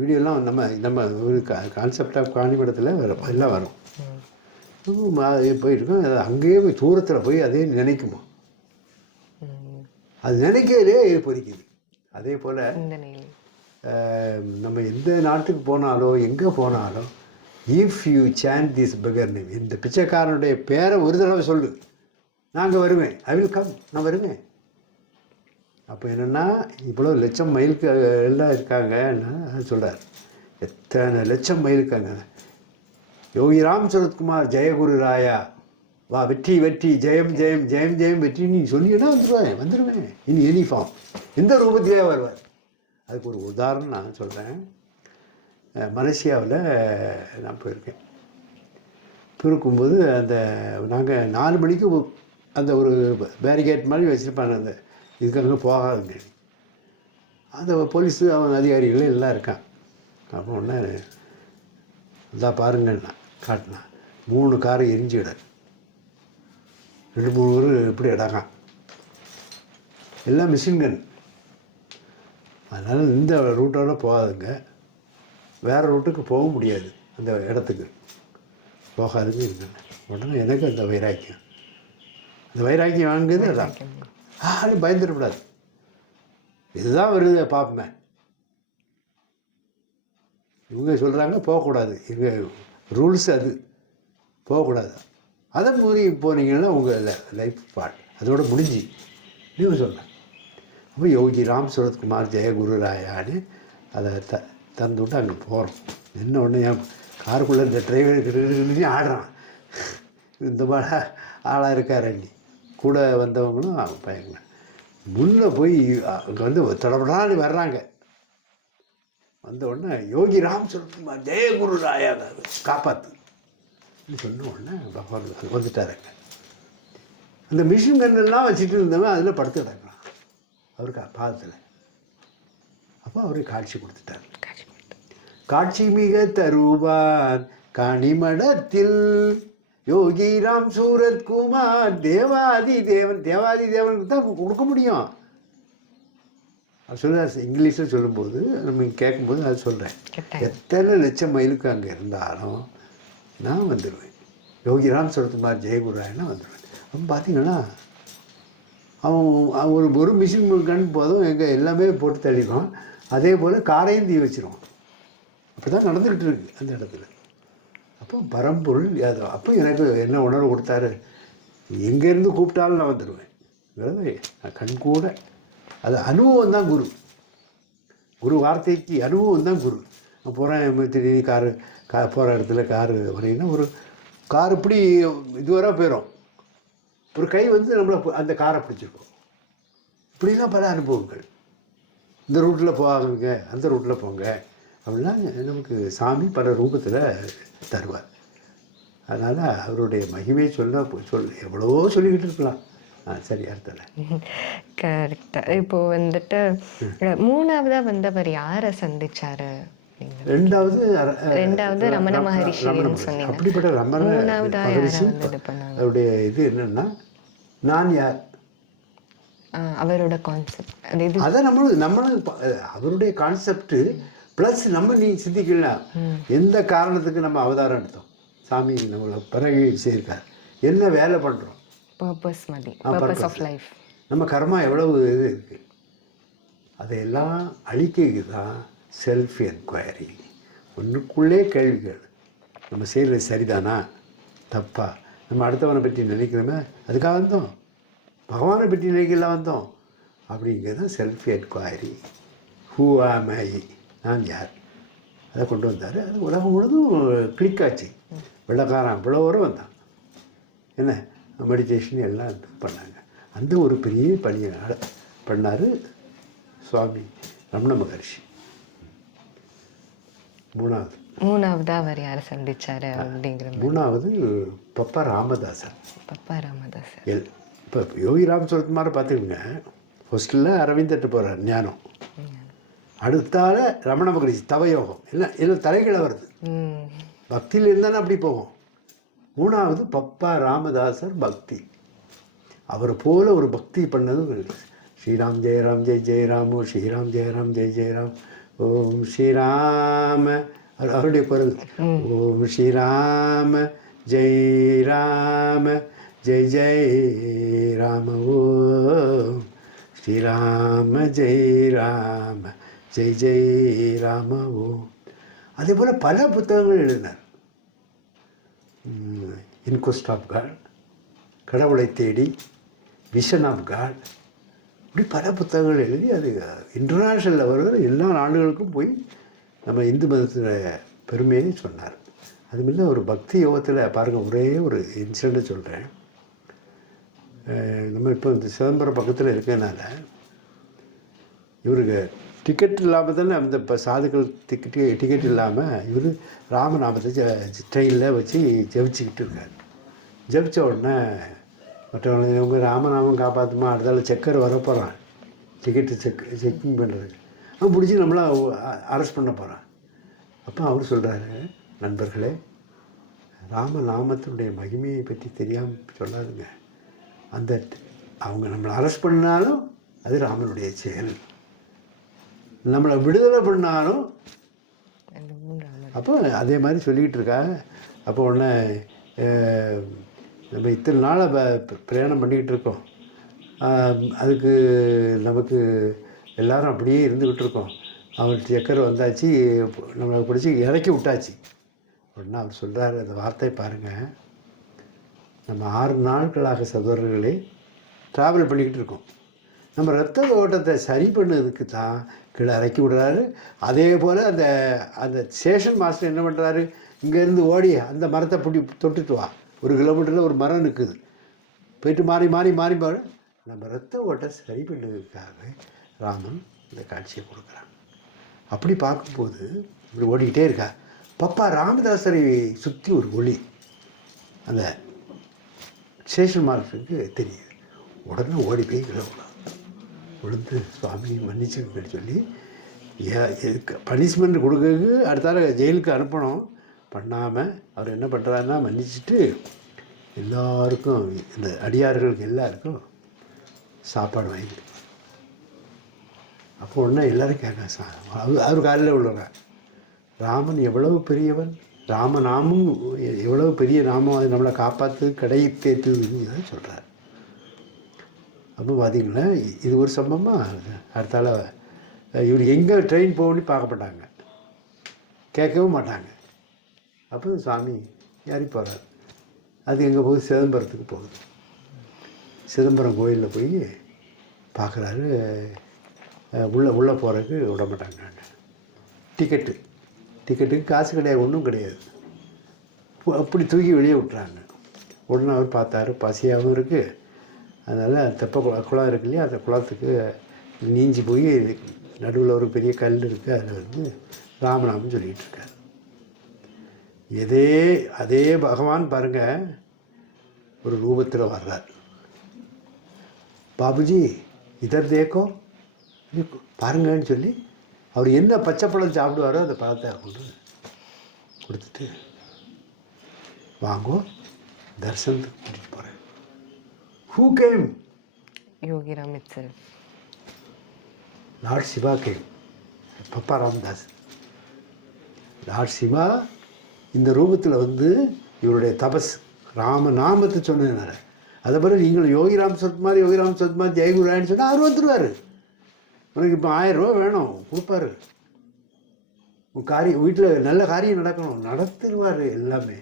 வீடியோலாம் நம்ம ஒரு கான்செப்ட் ஆஃப் காணிபடத்தில் வரும், எல்லாம் வரும். போயிருக்கோம். அங்கேயே போய் தூரத்தில் போய் அதே நினைக்குமா, அது நினைக்கிறதே பொறிக்குது. அதே போல் நம்ம எந்த நாட்டுக்கு போனாலும் எங்கே போனாலும் if you change this beggar name, இந்த பிச்சைக்காரனுடைய பேரை ஒரு தடவை சொல்லு, நாங்கள் வருவேன், ஐ வில் கம், நான் வருவேன். அப்போ என்னென்னா இவ்வளோ லட்சம் மைலுக்கு எல்லாம் இருக்காங்கன்னா அது சொல்கிறார். எத்தனை லட்சம் மைல் இருக்காங்க. யோகி ராம் சரத்குமார் ஜெயகுரு ராயா வா, வெற்றி வெற்றி, ஜெயம் ஜெயம், ஜெயம் ஜெயம் வெற்றி நீ சொல்லினா வந்துடுவேன். இனி யூனிஃபார்ம் எந்த ரூபத்திலே வருவார். அதுக்கு ஒரு உதாரணம் நான் சொல்கிறேன். மலேசியாவில் நான் போயிருக்கேன். இருக்கும்போது அந்த நாங்கள் 4 மணிக்கு அந்த ஒரு பேரிகேட் மாதிரி வச்சுருப்பாங்க. அந்த இதுக்காக போகாதுங்க. அந்த போலீஸு அவன் அதிகாரிகள் எல்லாம் இருக்கான். அப்போ ஒன்று அதான் பாருங்கண்ணா காட்டினான். 3 காரை எரிஞ்சுக்கிட, 2-3 பேர் இப்படி இடக்கான், எல்லாம் மிஷின் கன். அதனால் இந்த ரூட்டோட போகாதுங்க, வேறு ரூட்டுக்கு போக முடியாது, அந்த இடத்துக்கு போகாதுங்க இருக்காங்க. உடனே எனக்கு அந்த வைராக்கியம் வாங்குது. அதான் ஆளும் பயந்துடக்கூடாது, இதுதான் வருது பார்ப்பேன். இவங்க சொல்கிறாங்க போகக்கூடாது, எங்கள் ரூல்ஸ் அது, போகக்கூடாது. அதை மீறி போனீங்கன்னா உங்கள் லைஃப் பாட் அதோட முடிஞ்சு நீங்கள் சொல்கிறேன். அப்போ யோகி ராம் சரத்குமார் ஜெயகுரு ராயான்னு அதை திறந்து விட்டு அங்கே போகிறோம். என்ன ஒன்று என் காருக்குள்ளே இந்த டிரைவர் ஆடுறான். இந்த மாதிரி ஆளாக இருக்கார். அண்ணி கூட வந்தவங்களும் பையங்க முன்னே போய் அங்கே வந்து தடப்படான்னு வர்றாங்க. வந்த உடனே யோகி ராம் சரத்குமார் ஜெயகுரு ராயா காப்பாற்று சொன்ன உடனே பகவான் வந்துட்டாருங்க. அந்த மிஷின் கண்ணெல்லாம் வச்சுட்டு இருந்தவன் அதில் படுத்து கிடக்கலாம் அவருக்கு பாதத்தில். அப்போ அவருக்கு காட்சி கொடுத்துட்டார். காட்சி மிக தருவார் காணிமடத்தில் யோகி ராம் சூரத்குமார் தேவாதி தேவனுக்கு தான் கொடுக்க முடியும். அது சொல்ல இங்கிலீஷில் சொல்லும்போது நம்ம கேட்கும்போது அது சொல்கிறேன். எத்தனை லட்சம் மைலுக்கு அங்கே இருந்தாலும் நான் வந்துடுவேன். யோகிராம் சரத்குமார் ஜெயகுருராயனா வந்துடுவேன். அப்போ பார்த்தீங்கன்னா அவன் ஒரு மிஷின் கன் போதும் எங்கே எல்லாமே போட்டு தள்ளிடுவான். அதே போல் காரையும் தீ வச்சிருவான். அப்படி தான் நடந்துக்கிட்டு இருக்கு அந்த இடத்துல. அப்போ பரம்பொருள் அது. அப்போ எனக்கு என்ன உணர்வு கொடுத்தாரு, எங்கேருந்து கூப்பிட்டாலும் நான் வந்துடுவேன். நான் கண் கூட அது அனுபவம் தான் குரு. குரு வார்த்தைக்கு அனுபவம் தான் குரு. நான் போகிறேன் திடீர்னு போகிற இடத்துல காரு வரீங்கன்னா ஒரு கார் இப்படி இதுவரை போயிடும். ஒரு கை வந்து நம்மளை அந்த காரை பிடிச்சிருக்கோம். இப்படிலாம் பல அனுபவங்கள். இந்த ரூட்டில் போவாங்க, அந்த ரூட்டில் போங்க அப்படிலாம் நமக்கு சாமி பல ரூபத்தில் தருவார். அதனால் அவருடைய மகிமையை எவ்வளவோ சொல்லிக்கிட்டு இருக்கலாம். சரி, அடுத்தல கரெக்டாக. இப்போது வந்துட்டு 3ஆவதாக வந்தவர் யாரை சந்திச்சாரு? ரெண்டாவது ரமண மகரிஷின்னு சொன்னீங்க. அப்படிப்பட்ட ரமண மகரிஷி அவருடைய இது என்னன்னா, நான் யார், அவரோட கான்செப்ட் அதை நம்மளும் அவருடைய கான்செப்ட் ப்ளஸ் நீ சிந்திக்கலாம். எந்த காரணத்துக்கு நம்ம அவதாரம் எடுத்தோம், சாமி நம்மளை பிறகு செய்யிருக்கார், என்ன வேலை பண்ணுறோம், பர்பஸ் ஆஃப் லைஃப், நம்ம கர்மா எவ்வளவு இது இருக்குது, அதையெல்லாம் அழிக்கிறது தான் செல்ஃப் என்கொயரி. ஒன்றுக்குள்ளே கேள்விகள். நம்ம செய்கிறது சரிதானா தப்பா, நம்ம அடுத்தவனை பற்றி நினைக்கிறோமே அதுக்காக வந்தோம், பகவானை பற்றி நினைக்கலாம் வந்தோம் அப்படிங்கிறது தான் செல்ஃப் என்கொயரி. ஹூ ஆம் ஐ, நான் யார், அதை கொண்டு வந்தார். அது உலகம் முழுதும் கிளிக் ஆச்சு. வெள்ளக்காரன் இவ்வளோ வரும் வந்தான், என்ன மெடிடேஷன் எல்லாம் பண்ணாங்க. அந்த ஒரு பெரிய பணியை பண்ணார் சுவாமி ரமண மகரிஷி. மூணாவதாக அவர் யாரை சந்திச்சார் அப்படிங்கிற? மூணாவது பப்பா ராமதாசர். ராமதாசர் இப்போ யோகி ராம் சரத்குமாரை பார்த்துக்கோங்க. ஃபர்ஸ்ட்டில் அரவிந்தட்டு போகிறார் ஞானம், அடுத்தால ரமண மகரிஷி தவயோகம், எல்லாம் தலைகளை வருது. பக்தியில் இருந்தாலும் அப்படி போவோம். மூணாவது பப்பா ராமதாசர் பக்தி. அவர் போல ஒரு பக்தி பண்ணது ஸ்ரீராம் ஜெயராம் ஜெய் ஜெயராமோ, ஸ்ரீராம் ஜெயராம் ஜெய் ஜெயராம், ஓம் ஸ்ரீராம, அவருடைய குரல் ஓம் ஸ்ரீராம ஜெய் ராம ஜெய் ஜெய் ராம, ஓம் ஸ்ரீராம ஜெய் ராம ஜெய் ஜெய் ராம, ஓம். அதே போல் பல புத்தகங்கள் எழுதினார். இன்கொஸ்ட் ஆஃப் காட், கடவுளை தேடி, விஷன் ஆஃப் காட், இப்படி பல புத்தகங்கள் எழுதி அது இன்டர்நேஷ்னலில் வருகிற எல்லா நாடுகளுக்கும் போய் நம்ம இந்து மதத்தில் பெருமையை சொன்னார். அதுமாரி ஒரு பக்தி யோகத்தில் பாருங்கள், ஒரே ஒரு இன்சிடெண்ட்டை சொல்கிறேன். நம்ம இப்போ இந்த சிதம்பரம் பக்கத்தில் இருக்கிறதுனால இவருக்கு டிக்கெட் இல்லாமல் தானே அந்த இப்போ சாதுக்கள் டிக்கெட் இல்லாமல் இவர் ராமநாமத்தை ட்ரெயினில் வச்சு ஜெபிச்சுக்கிட்டு இருக்கார். ஜெபிச்ச உடனே மற்றவங்க இவங்க ராமநாமம் காப்பாற்றுமா, அடுத்தால செக்கர் வரப்போகிறான் டிக்கெட்டு செக்கிங் பண்ணுறதுக்கு, அவன் பிடிச்சி நம்மளை அரெஸ்ட் பண்ண போகிறான். அப்போ அவர் சொல்கிறாரு, நண்பர்களே, ராமநாமத்தினுடைய மகிமையை பற்றி தெரியாமல் சொல்லாதுங்க. அவங்க நம்மளை அரெஸ்ட் பண்ணாலும் அது ராமனுடைய செயல், நம்மளை விடுதலை பண்ணாலும். அப்போ அதே மாதிரி சொல்லிக்கிட்டு இருக்கா. அப்போ உடனே நம்ம இத்தனை நாளாக பிரயாணம் பண்ணிக்கிட்டு இருக்கோம், அதுக்கு நமக்கு எல்லோரும் அப்படியே இருந்துக்கிட்டு இருக்கோம். அவர் சக்கர் வந்தாச்சு, நம்மளை பிடிச்சி இறக்கி விட்டாச்சு. உடனே அவர் சொல்கிறார், அந்த வார்த்தை பாருங்கள், நம்ம 6 நாட்களாக சகோதரர்களே ட்ராவல் பண்ணிக்கிட்டு இருக்கோம். நம்ம ரத்த ஓட்டத்தை சரி பண்ணதுக்கு தான் கீழே இறக்கி விடுறாரு. அதே போல் அந்த ஸ்டேஷன் மாஸ்டர் என்ன பண்ணுறாரு, இங்கேருந்து ஓடி அந்த மரத்தை தொட்டுட்டு வா, 1 கிலோமீட்டரில் ஒரு மரம் நிற்குது, போயிட்டு மாறி மாறி மாறி மாறி நம்ம ரத்த ஓட்டை சரி பண்ணதுக்காக ராமன் இந்த காட்சியை கொடுக்குறான். அப்படி பார்க்கும்போது இப்படி ஓடிக்கிட்டே இருக்கா. பப்பா ராமதாசரை சுற்றி ஒரு ஒளி அந்த ஸ்டேஷன் மாஸ்டருக்கு தெரியுது. உடனே ஓடி போய் விழுந்து சுவாமி மன்னிச்சுன்னு சொல்லி பனிஷ்மெண்ட் கொடுக்கறதுக்கு அடுத்தால ஜெயிலுக்கு அனுப்பணும், பண்ணாமல் அவர் என்ன பண்ணுறாருன்னா மன்னிச்சுட்டு எல்லாருக்கும், இந்த அடியார்களுக்கு எல்லாருக்கும் சாப்பாடு வாங்கி. அப்போ உடனே எல்லோரும் கேட்க அவர் காலையில் விழுறார். ராமன் எவ்வளவு பெரியவன், ராமநாமும் எவ்வளவு பெரிய நாமம், அது நம்மளை காப்பாற்று கடை தேத்துதுன்னு சொல்கிறார். அப்போ பார்த்தீங்கன்னா இது ஒரு சம்பவமாக. அடுத்தால இவர் எங்கே ட்ரெயின் போகணும்னு பார்க்கப்பட்டாங்க, கேட்கவும் மாட்டாங்க. அப்போ சாமி ஏறி போகிறார். அது எங்கே போகுது? சிதம்பரத்துக்கு போகுது. சிதம்பரம் கோயிலில் போய் பார்க்குறாரு. உள்ளே போகிறதுக்கு விட மாட்டாங்க. டிக்கெட்டுக்கு காசு கிடையாது, ஒன்றும் கிடையாது. அப்படி தூக்கி வெளியே விட்டுறாங்க. உடனே அவர் பார்த்தாரு, பசியாகவும் இருக்குது. அதனால் தெப்ப குளம் இருக்கு இல்லையா, அந்த குளத்துக்கு நீஞ்சி போய் நடுவில் ஒரு பெரிய கல் இருக்குது, அதில் வந்து ராமநாமம் சொல்லிகிட்டு இருக்கார். அதே பகவான் பாருங்கள் ஒரு ரூபத்தில் வர்றார். பாபுஜி இதர் தேக்கோ பாருங்கன்னு சொல்லி அவர் என்ன பச்சை பழம் சாப்பிடுவாரோ அந்த பழத்தை கொண்டு கொடுத்துட்டு வாங்கோ தரிசனத்துக்கு கூட்டிகிட்டு போகிறேன். Who came? Yogiram itself. Lord Shiva came. Papa Ramdas. Lord Siva இந்த ரூபத்தில் வந்து இவருடைய தபஸ் நாமத்தை சொன்னதுனால, அதை பிறகு நீங்கள் யோகிராம் சொத் மாதிரி ஜெயகுரான்னு சொன்னால் அவர் வந்துடுவார். உனக்கு இப்போ 1000 ரூபா வேணும் கொடுப்பாரு. உன் காரியம் வீட்டில் நல்ல காரியம் நடத்திடுவார் எல்லாமே.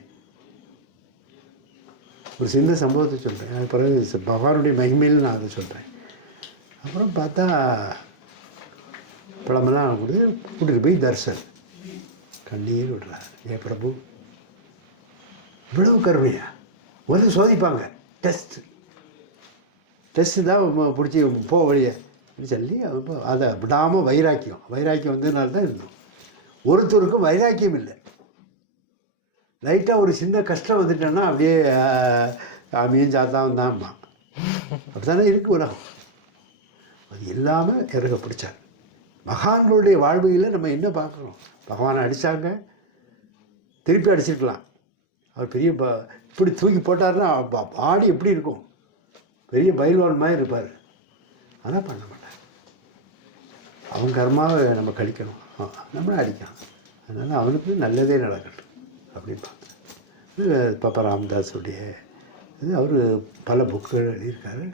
ஒரு சின்ன சம்பவத்தை சொல்கிறேன், அது பிறகு பகவானுடைய மகிமையில் நான் அதை சொல்கிறேன். அப்புறம் பார்த்தா பழமெல்லாம் கூட்டிகிட்டு போய் தரிசனம் கண்ணீர் விடுறார். ஏ பிரபு இவ்வளவு கருணையா? வந்து சோதிப்பாங்க, டெஸ்ட்டு தான் பிடிச்சி போ வழியை சொல்லி அதை விடாமல் வைராக்கியம் வந்ததுனால தான் இருந்தோம். ஒருத்தருக்கும் வைராக்கியம் இல்லை. லைட்டாக ஒரு சின்ன கஷ்டம் வந்துட்டேன்னா அப்படியே அம்மியும் சாத்தான் தான்மா, அப்படி தானே இருக்குது உலகம். அது இல்லாமல் இறக பிடிச்சார். மகான்களுடைய வாழ்வையில் நம்ம என்ன பார்க்குறோம்? பகவானை அடித்தாங்க, திருப்பி அடிச்சிருக்கலாம். அவர் பெரிய இப்படி தூக்கி போட்டார்னா பாடி எப்படி இருக்கும்? பெரிய பயில்வான் மாதிரி இருப்பார். அதான் பண்ண மாட்டார். அவன் கர்மாவை நம்ம கழிக்கணும், நம்மளை அடிக்கலாம். அதனால் அவனுக்கு நல்லதே நடக்கட்டும் அப்படின்னு பார்த்தேன். பாப்பா ராமதாஸுடைய இது அவர் பல புக்குகள் எழுதியிருக்காரு.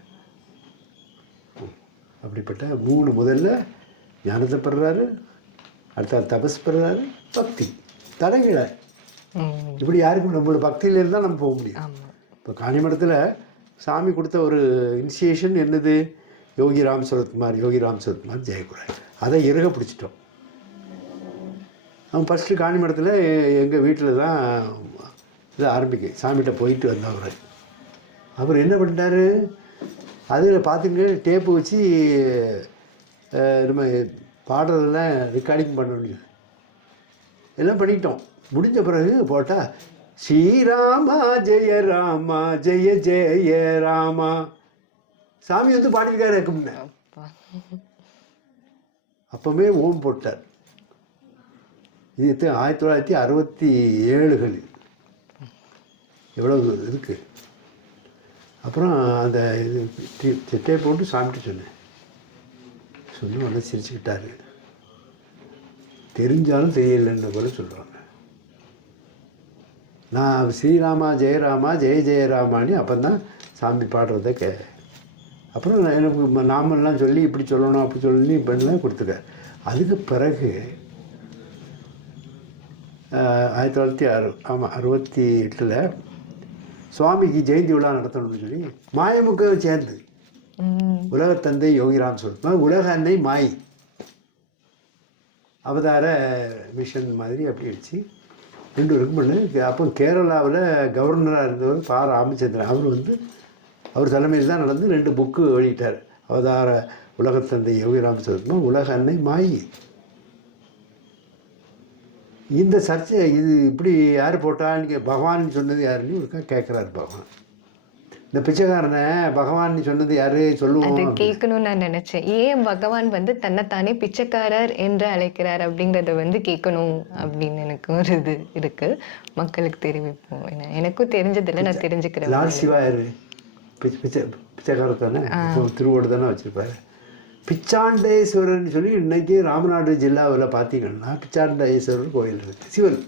அப்படிப்பட்ட 3 முதல்ல ஞானத்தை பெறுறாரு, அடுத்த தபஸ் பெறுறாரு, பக்தி தலைகளை இப்படி யாருக்கும் நம்மளோட பக்தியில் இருந்தால் நம்ம போக முடியும். இப்போ காணிமடத்தில் சாமி கொடுத்த ஒரு இனிஷியேஷன் என்னது? யோகிராம் சரத்குமார் ஜெயகுராய். அதை இறுக பிடிச்சிட்டோம். அவன் ஃபஸ்ட்டு காணிமடத்தில் எங்கள் வீட்டில் தான் இது ஆரம்பிக்க சாமிகிட்ட போயிட்டு வந்தவர். அவர் என்ன பண்ணிட்டாரு, அதில் பார்த்துங்க டேப்பு வச்சு நம்ம பாடுறதெல்லாம் ரெக்கார்டிங் பண்ண முடியும். எல்லாம் பண்ணிட்டோம். முடிஞ்ச பிறகு போட்டால் ஸ்ரீராமா ஜெய ராமா ஜெய ஜெய ராமா சாமி வந்து பாடியிருக்காரு. இருக்கு முன்ன அப்போவே ஓம் போட்டார். இது 1967 எவ்வளோ இருக்குது. அப்புறம் அந்த இது திட்டையை போட்டு சாமிட்டு சொன்னேன். உடனே சிரிச்சுக்கிட்டாரு. தெரிஞ்சாலும் தெரியலன்னு போல சொல்லுவாங்க. நான் ஸ்ரீராமா ஜெயராமா ஜெய ஜெயராமான்னு அப்போ தான் சாமி பாடுறத அப்புறம் எனக்கு நாமெல்லாம் சொல்லி இப்படி சொல்லணும் அப்படி சொல்லணும் இப்படிலாம் கொடுத்துருக்காரு. அதுக்கு பிறகு 1968 சுவாமிக்கு ஜெயந்தி விழா நடத்தணும்னு சொல்லி மாயமுக்க சேர்ந்து உலகத்தந்தை யோகிராம் சொல்லுவாங்க, உலக அன்னை மாய் அவதார மிஷன் மாதிரி அப்படி வச்சு 2 வருஷம் பண்ணு. அப்போ கேரளாவில் கவர்னராக இருந்தவர் பா ராமச்சந்திரன், அவர் தலைமையில் தான் நடந்து 2 புக்கு வெளியிட்டார். அவதார உலகத்தந்தை யோகிராம் சொல்லுமா, உலக அன்னை மாயி. இந்த சர்ச்சை இது இப்படி யார் போட்டான்னு பகவான் சொன்னது யாருன்னு ஒருக்கா கேட்குறாரு பகவான். இந்த பிச்சைக்காரனை பகவான் சொன்னது யாரு சொல்லுவோம் கேட்கணும்னு நான் நினைச்சேன். ஏன் பகவான் தன்னைத்தானே பிச்சைக்காரர் என்று அழைக்கிறார் அப்படிங்கிறத கேட்கணும் அப்படின்னு எனக்கு ஒரு இது இருக்கு. மக்களுக்கு தெரிவிப்போம். எனக்கும் தெரிஞ்சதில்லை, நான் தெரிஞ்சுக்கிறேன். லார்ட் சிவா யாரு? பிச்சைக்காரர் தானே, திருவோடு தானே வச்சிருப்பாரு. பிச்சாண்டேஸ்வரர்னு சொல்லி இன்றைக்கி ராமநாடு ஜில்லாவில் பார்த்தீங்கன்னா பிச்சாண்டேஸ்வரர் கோயில் இருக்குது, சிவன்.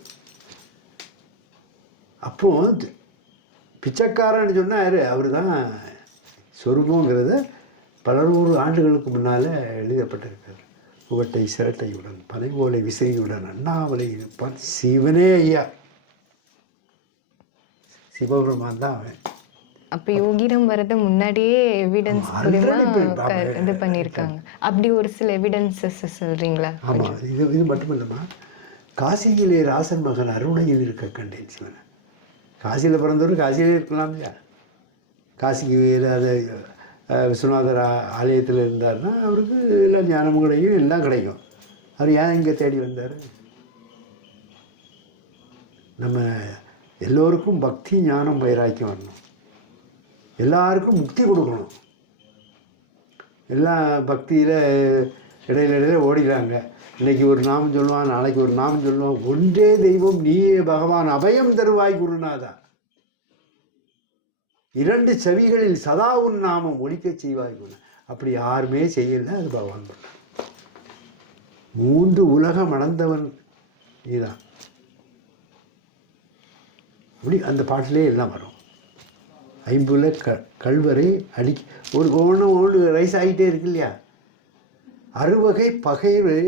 அப்போது பிச்சைக்காரன்னு சொன்னார், அவர் தான் சொருபங்கிறத பல 100 ஆண்டுகளுக்கு முன்னால் எழுதப்பட்டிருக்கார். புகட்டை சிரட்டையுடன் பனைவோலை விசிறியுடன் அண்ணாமலை இருப்பான் சிவனே ஐயா, சிவபெருமான் தான் அவன். அப்போ யோகிரம் வரது முன்னாடியே எவிடன்ஸ் மூலமா இது பண்ணியிருக்காங்க. அப்படி ஒரு சில எவிடன்சஸ் சொல்கிறீங்களா? ஆமாம், இது மட்டும் இல்லைம்மா, காசியிலே ராசன் மகன் அருணையில் இருக்க கண்டேன் சிவனை. காசியில் பிறந்தவர் காசியிலே இருக்கலாம் இல்லையா? காசிக்கு அதை விஸ்வநாதர் ஆலயத்தில் இருந்தார்னா அவருக்கு எல்லா ஞானமும் கிடைக்கும், எல்லாம் கிடைக்கும். அவர் ஏன் இங்கே தேடி வந்தார்? நம்ம எல்லோருக்கும் பக்தி ஞானம் வைராக்கியம் வரணும், எல்லாருக்கும் முக்தி கொடுக்கணும். எல்லாம் பக்தியில் இடையில ஓடிடுறாங்க. இன்றைக்கி ஒரு நாமம் சொல்லுவான், நாளைக்கு ஒரு நாமம் சொல்லுவான். ஒன்றே தெய்வம் நீயே பகவான் அபயம் தருவாய் குருநாதா, 2 செவிகளில் சதா உன் நாமம் ஒலிக்க செய்வாய் குரு. அப்படி யாருமே செய்யலை, அது பகவான் பண்ண. 3 உலகம் அளந்தவன் நீதான். அப்படி அந்த பாட்டிலே எல்லாம் வரும். 5 கல்வரை அடி ஒரு ஒன்று ரைஸ் ஆகிட்டே இருக்கு இல்லையா? 6 பகைவை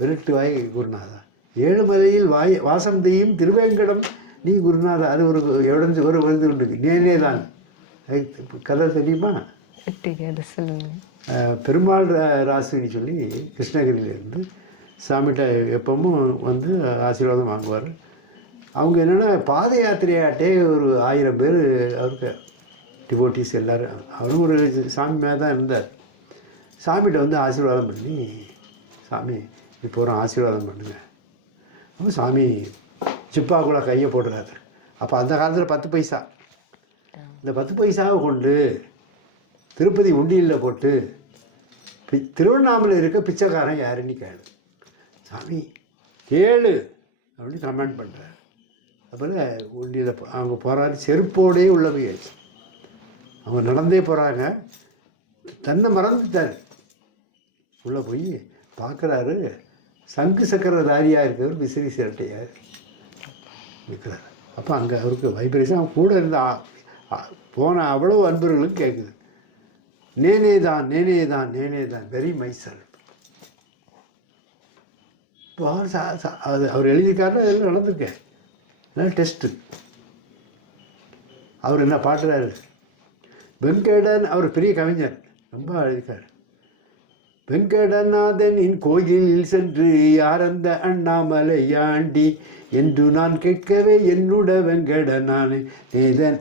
விரட்டுவாய் குருநாதா, 7 மலையில் வாசம் செய்யும் திருவேங்கடம் நீ குருநாதா. அது ஒரு எவ்வளோ ஒரு வந்து உண்டு. நேனே தான் கதை தெரியுமா? சொல்லுங்க. பெருமாள் ராசினி சொல்லி கிருஷ்ணகிரியிலேருந்து சாமிகிட்ட எப்பவும் வந்து ஆசீர்வாதம் வாங்குவார். அவங்க என்னென்னா பாத யாத்திரையாட்டே ஒரு 1000 பேர் அவருக்கு டிவோட்டிஸ் எல்லோரும். அவரும் ஒரு சாமி மேலே தான் இருந்தார். சாமிகிட்ட வந்து ஆசீர்வாதம் பண்ணி, சாமி இப்போ ஒரு ஆசீர்வாதம் பண்ணுங்க. அப்போ சாமி சிப்பாக்குள்ளே கையை போடுறாரு. அப்போ அந்த காலத்தில் 10 பைசா, இந்த 10 பைசாவை கொண்டு திருப்பதி உண்டியலில் போட்டு திருவண்ணாமலை இருக்க பிச்சைக்காரன் யாருன்னு கேளு, சாமி கேளு அப்படின்னு கமெண்ட் பண்ணுறாரு. அப்புறம் உண்டியில் அவங்க போகிறாரு, செருப்போடையே உள்ள போயாச்சு. அவங்க நடந்தே போகிறாங்க, தன்னை மறந்துட்டார். உள்ளே போய் பார்க்குறாரு, சங்கு சக்கரதாரியாக இருக்கிறவர் விசிறி சிரட்டையார் இருக்கிறார். அப்போ அங்கே அவருக்கு வைப்ரேஷன், அவன் கூட இருந்த போன அவ்வளோ அன்பர்களும் கேட்குது, நேனே தான் நேனே தான் நேனே தான் வெரி மைசல். இப்போ அது அவர் எழுதியிருக்காருன்னா அதெல்லாம் நடந்திருக்கேன், அதனால் டெஸ்ட்டு. அவர் என்ன பாடுறாரு, வெங்கடன் அவர் பெரிய கவிஞர், ரொம்ப எழுதியிருக்கார். வெங்கடநாதனின் கோயிலில் சென்று யார் அந்த அண்ணாமலையாண்டி என்று நான் கேட்கவே என்னுட வெங்கட நானே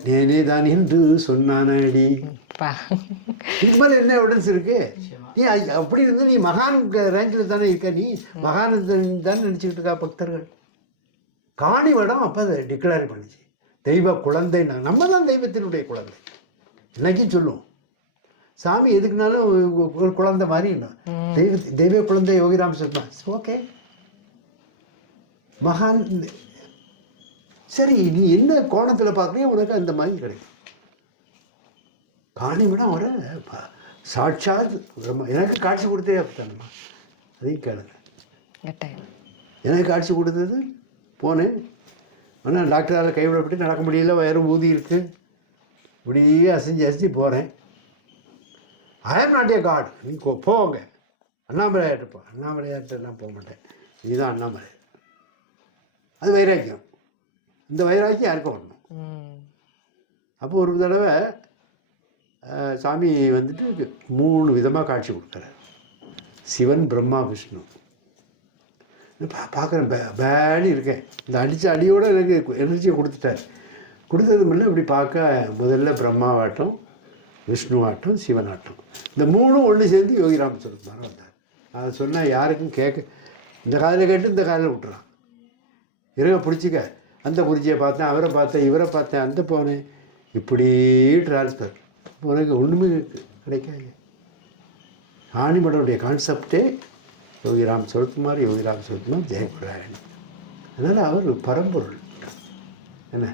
நேனேதான் என்று சொன்னானடி. இது மாதிரி என்ன எவிடன்ஸ் இருக்கு? நீ அப்படி இருந்து நீ மகான் ரேஞ்சில் தானே இருக்க, நீ மகான் தானே நினச்சிக்கிட்டு இருக்கா. பக்தர்கள் காணி வடம் அப்போ அதை டிக்ளேர் பண்ணிச்சு, தெய்வ குழந்தை. நம்ம தான் தெய்வத்தினுடைய குழந்தை இன்னைக்கு சொல்லுவோம். சாமி எதுக்குனாலும் ஒரு குழந்தை மாதிரி தெய்வ குழந்தை யோகிராம் சர்மா ஓகே. மகான் சரி, நீ என்ன கோணத்தில் பார்க்குறியோ உனக்கு அந்த மாதிரி கிடைக்கும். காணி விட ஒரு சாட்சாத் எனக்கு காட்சி கொடுத்தே அப்படித்தானம்மா, அதையும் கேளுங்க. எனக்கு காட்சி கொடுத்தது போனேன், ஆனால் டாக்டரால் கைவிடப்பட்டு நடக்க முடியல, வயிறு ஊதி இருக்குது, இப்படியே அசைஞ்சு போகிறேன். ஐ ஆம் நாட் ஏ காட், நீ போங்க அண்ணாமலையாட்ட போ. அண்ணாமலையாட்டெல்லாம் போக மாட்டேன், இதுதான் அண்ணாமலை. அது வைராக்கியம். இந்த வைராக்கியம் யாருக்கும் வரணும். அப்போ ஒரு தடவை சாமி வந்துட்டு 3 விதமாக காட்சி கொடுக்குறார். சிவன், பிரம்மா, விஷ்ணு. பார்க்குறேன், பேடி இருக்கேன். இந்த அடித்த அடியோடு எனக்கு எனர்ஜியை கொடுத்துட்டார். கொடுத்தது முன்னே இப்படி பார்க்க முதல்ல பிரம்மாவாட்டம், விஷ்ணுவாட்டம், சிவனாட்டம், இந்த 3 ஒன்று சேர்ந்து யோகி ராமச்சந்திரன் வந்தார். அதை சொன்னால் யாருக்கும் கேட்க, இந்த காதில் கேட்டு இந்த காதில் விட்டுறான். இருங்க பிடிச்சிக்க, அந்த குறிச்சியை பார்த்தேன், அவரை பார்த்தேன், இவரை பார்த்தேன், அந்த போனேன், இப்படி டிரான்ஸ்ஃபர். உனக்கு ஒன்றுமே கிடைக்காது. ஆணிமடனுடைய கான்செப்டே யோகிராம் சரத்குமார், யோகிராம் சரத்குமார், ஜெயகுராயன். அதனால் அவர் பரம்பொருள் என்ன.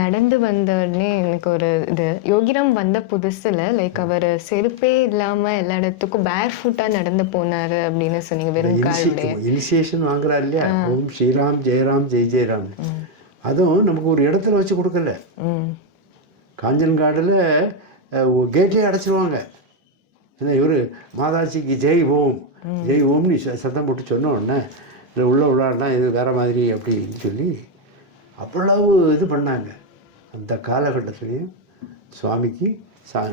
நடந்து வந்த உடனே எனக்கு ஒரு இது யோகிராம் வந்த புதுசுல லைக் அவர் செருப்பே இல்லாம எல்லா இடத்துக்கும் பேர் ஃபுட்டா நடந்து போனாரு அப்படின்னு சொன்னீங்க, வெறும் காலுடைய. இனிஷியேஷன் வாங்குறாரு இல்லையா, ஓம் ஸ்ரீராம் ஜெயராம் ஜெய் ஜெயராம். அதுவும் நமக்கு ஒரு இடத்துல வச்சு கொடுக்கல. காஞ்சன்காடில் கேட்லேயே அடைச்சிருவாங்க. ஏன்னா இவர் மாதாஜிக்கு ஜெய் ஓம் ஜெய் ஓம்னு சத்தம் போட்டு சொன்ன உடனே இல்லை உள்ள உள்ளாடனா இது வேறு மாதிரி அப்படின்னு சொல்லி அவ்வளவு இது பண்ணாங்க. அந்த காலகட்டத்துலேயும் சுவாமிக்கு